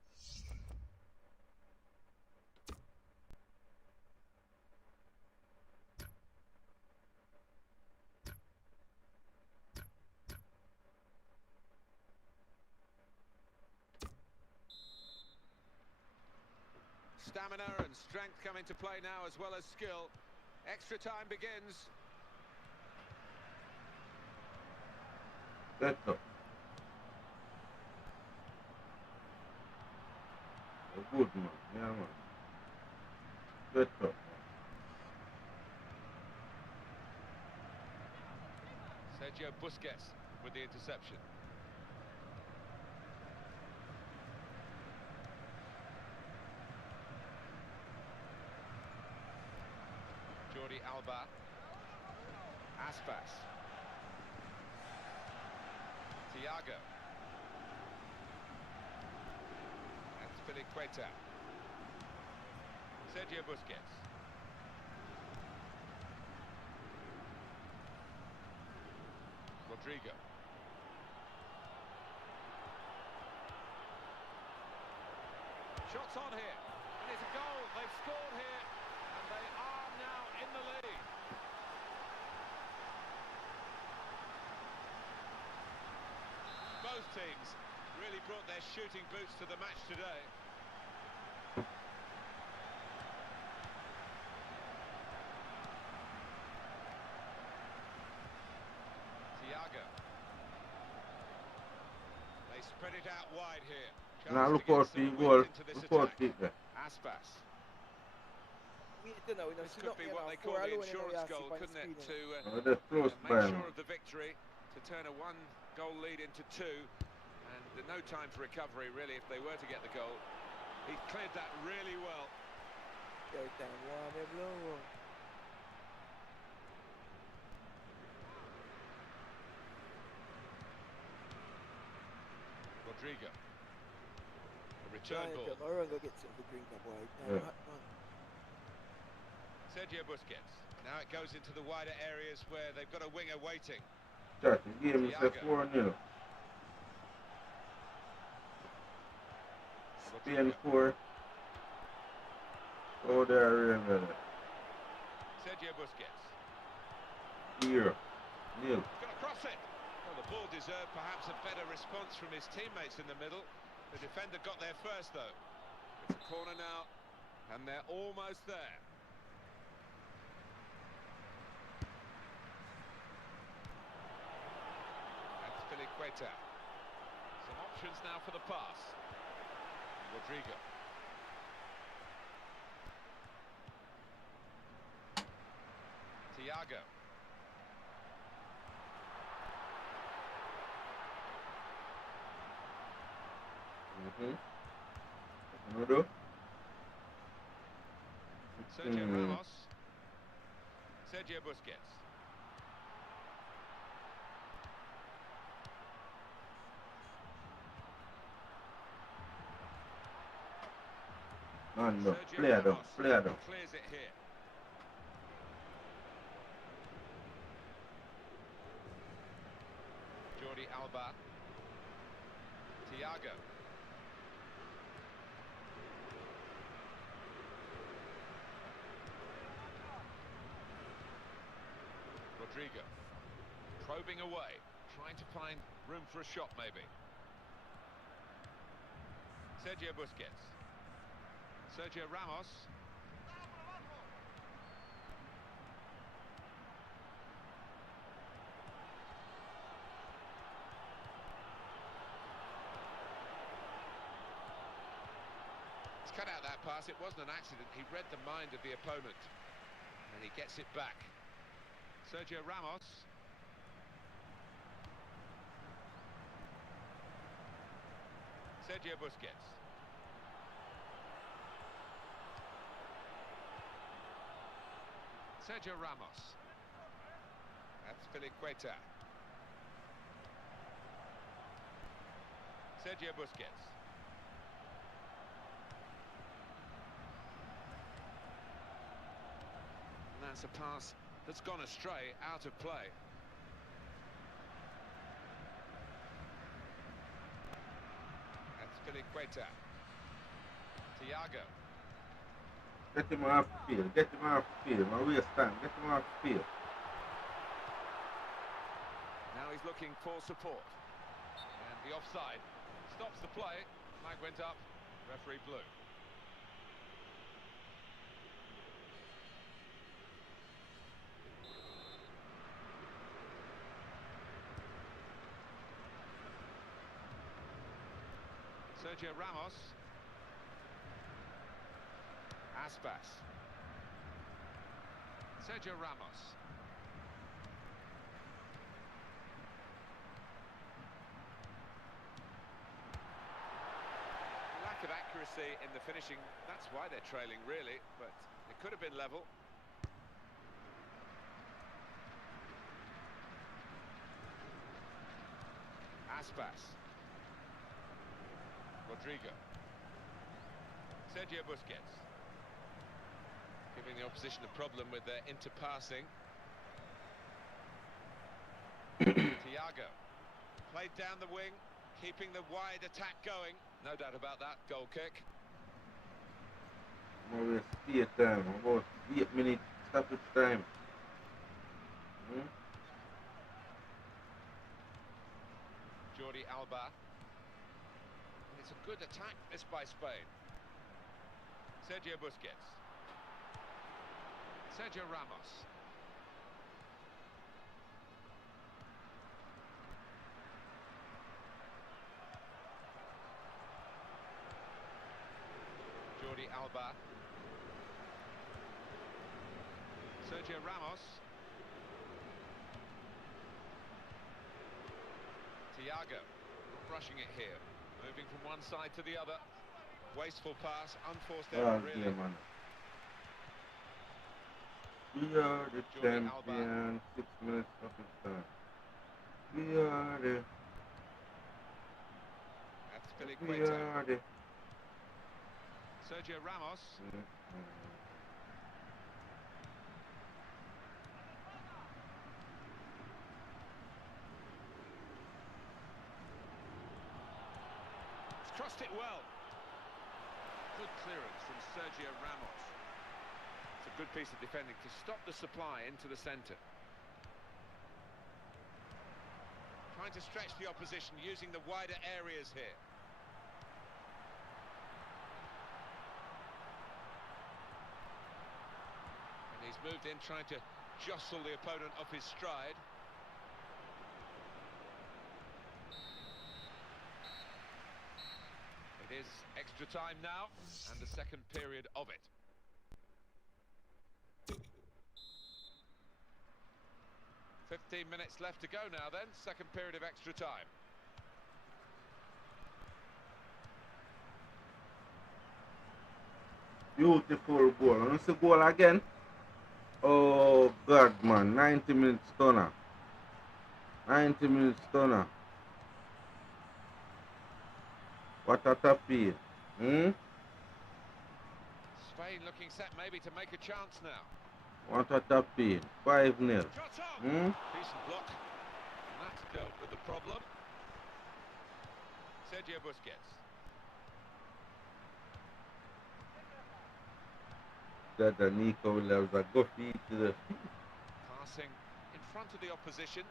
Stamina and strength come into play now as well as skill. Extra time begins. That's up. A good man. Yeah, man. That's up. Sergio Busquets with the interception. Jordi Alba. Aspas. Thiago. And Spilicueta. Sergio Busquets. Rodrigo. Shots on here. And it's a goal. They've scored here. And they are now in the lead. Both teams really brought their shooting boots to the match today. Thiago. They spread it out wide here. Now look out the goal. Look out there. Aspas. This could be what they call the insurance goal, couldn't it? To That's close make by sure him. of the victory. to turn a one-goal lead into two, and no time for recovery, really, if they were to get the goal. He cleared that really well. Rodrigo. A return ball. Sergio Busquets. Now it goes into the wider areas where they've got a winger waiting. Start the game is at 4-0. Spain 4. Oh, there, Sergio Busquets. Here. Nil. Got to cross it. Well, the ball deserved perhaps a better response from his teammates in the middle. The defender got there first, though. It's a corner now, and they're almost there. That's Filiqueta. Some options now for the pass. Rodrigo. Thiago. Another. Sergio Ramos. Sergio Busquets. Man, no. Sergio Play Ramos them. clears it here. Jordi Alba. Thiago. Rodrigo. Probing away, trying to find room for a shot maybe. Sergio Busquets. Sergio Ramos. He's cut out that pass. It wasn't an accident. He read the mind of the opponent. And he gets it back. Sergio Ramos. Sergio Busquets. Sergio Ramos. That's Filiqueta. Sergio Busquets. And that's a pass that's gone astray, out of play. That's Filiqueta. Thiago. Get him off the field. Get him off the field. My waist time. Get him off the field. Now he's looking for support. And the offside stops the play. Flag went up. Referee blew. Sergio Ramos. Aspas. Sergio Ramos. Lack of accuracy in the finishing, that's why they're trailing really, but it could have been level. Aspas. Rodrigo. Sergio Busquets. Giving the opposition a problem with their interpassing. Thiago. Played down the wing, keeping the wide attack going. No doubt about that, goal kick. More speed time, about 8 minutes stoppage time. Jordi Alba. It's a good attack, this by Spain. Sergio Busquets. Sergio Ramos. Jordi Alba. Sergio Ramos. Thiago, not rushing it here. Moving from one side to the other. Wasteful pass, unforced error, really. Yeah, man. We are the champion. 6 minutes of the time. We are the. That's We are the. Sergio Ramos. He's crossed it well. Good clearance from Sergio Ramos. It's a good piece of defending to stop the supply into the centre. Trying to stretch the opposition using the wider areas here. And he's moved in trying to jostle the opponent off his stride. It is extra time now, and the second period of it. "15 minutes left to go now then, second period of extra time. Beautiful goal. And it's a goal again. Oh God, man. 90 minutes stunner. 90 minutes stunner. What a tapir. Spain looking set maybe to make a chance now. What a tapir. 5-0. Decent block. And that's dealt with the problem. Sergio Busquets. That Nico Williams a go feet to the. Passing in front of the opposition,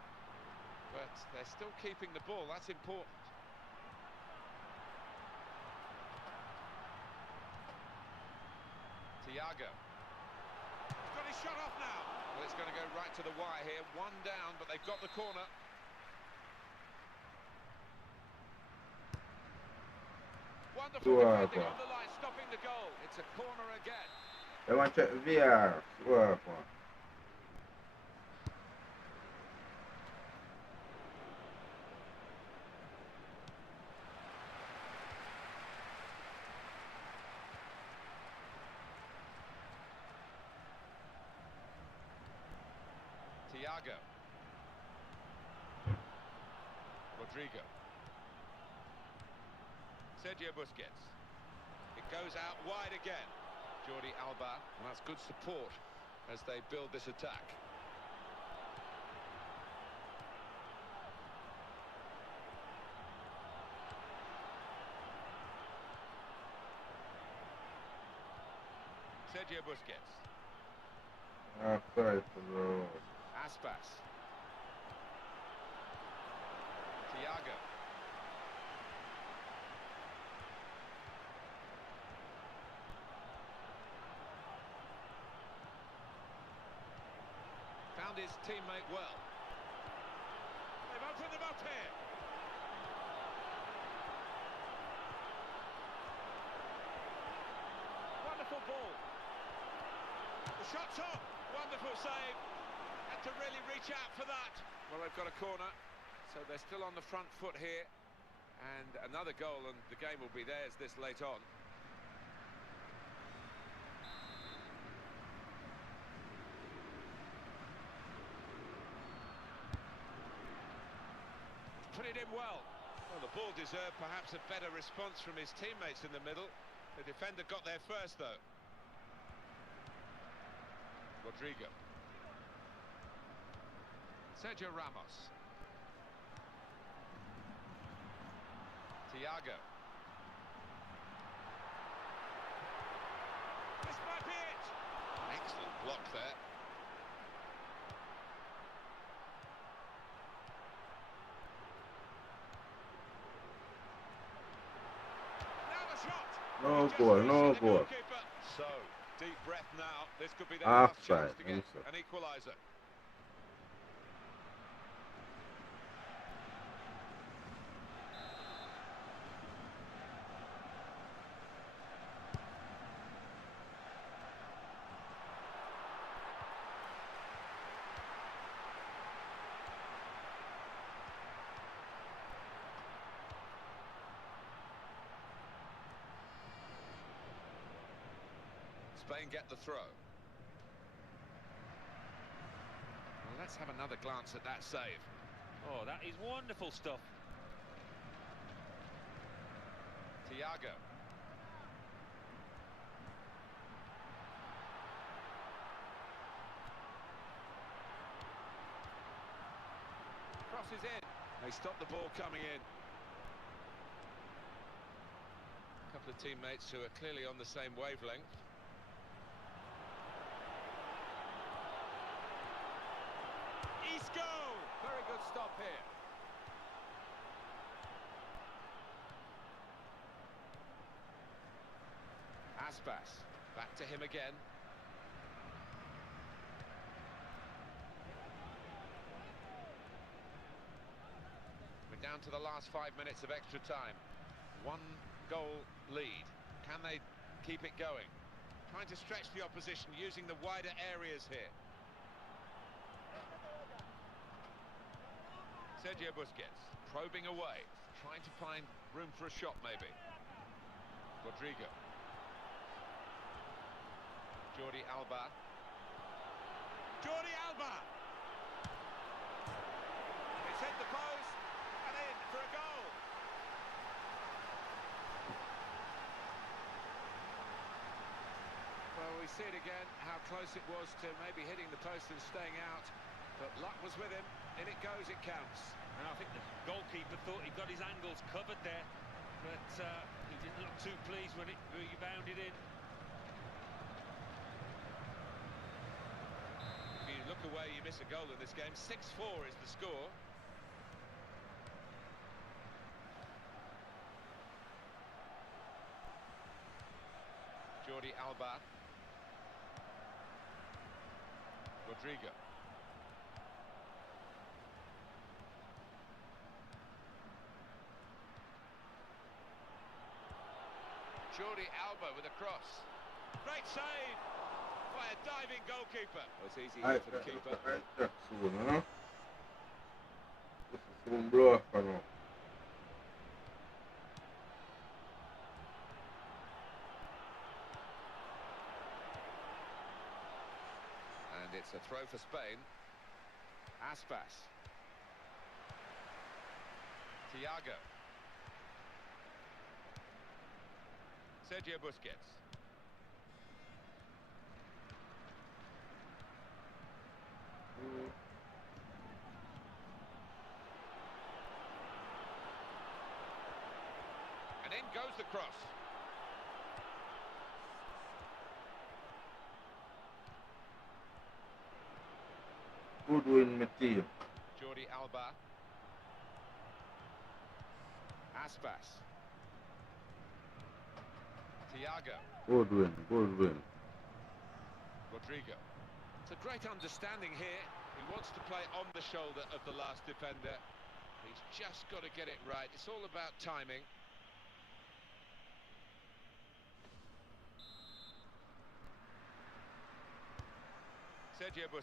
but they're still keeping the ball. That's important. Thiago. He's got his shot off now. Well, it's going to go right to the wire here. One down, but they've got the corner. Wonderful defending on the line, stopping the goal. It's a corner again. They want to check VR. Swerve one. Thiago. Rodrigo. Sergio Busquets. It goes out wide again. Jordi Alba. Well, that's good support as they build this attack. Sergio Busquets. Outside the road. Aspas. Thiago. Found his teammate well. They've opened them up here. Wonderful ball. The shot's on. Wonderful save. Had to really reach out for that. Well, they've got a corner, so they're still on the front foot here. And another goal, and the game will be theirs this late on. Put it in well. Well, the ball deserved perhaps a better response from his teammates in the middle. The defender got there first, though. Rodrigo. Sergio Ramos. Thiago. This might be it. Excellent block there. Now the shot. No goal, no goal. So, deep breath now. This could be their last chance to get an equaliser. Spain get the throw. Well, let's have another glance at that save. Oh, that is wonderful stuff. Thiago. Crosses in. They stop the ball coming in. A couple of teammates who are clearly on the same wavelength. Isco! Very good stop here. Aspas. Back to him again. Down to the last 5 minutes of extra time. 1 goal lead. Can they keep it going? Trying to stretch the opposition using the wider areas here. Sergio Busquets probing away, trying to find room for a shot maybe. Rodrigo. Jordi Alba. Jordi Alba! It's hit the post. For a goal. Well, we see it again, how close it was to maybe hitting the post and staying out, but luck was with him. In it goes, it counts. And I think the goalkeeper thought he got his angles covered there, but he didn't look too pleased when it rebounded in. If you look away, you miss a goal in this game. 6-4 is the score. Jordi Alba. Rodrigo. Jordi Alba with a cross. Great save by a diving goalkeeper. Well, it's easy here for the keeper. This is un bluffano. And it's a throw for Spain. Aspas. Thiago. Sergio Busquets. And in goes the cross. Good win, my team. Jordi Alba. Aspas. Thiago. Good win, good win. Rodrigo. It's a great understanding here. He wants to play on the shoulder of the last defender. He's just got to get it right. It's all about timing. Sergio Busquets.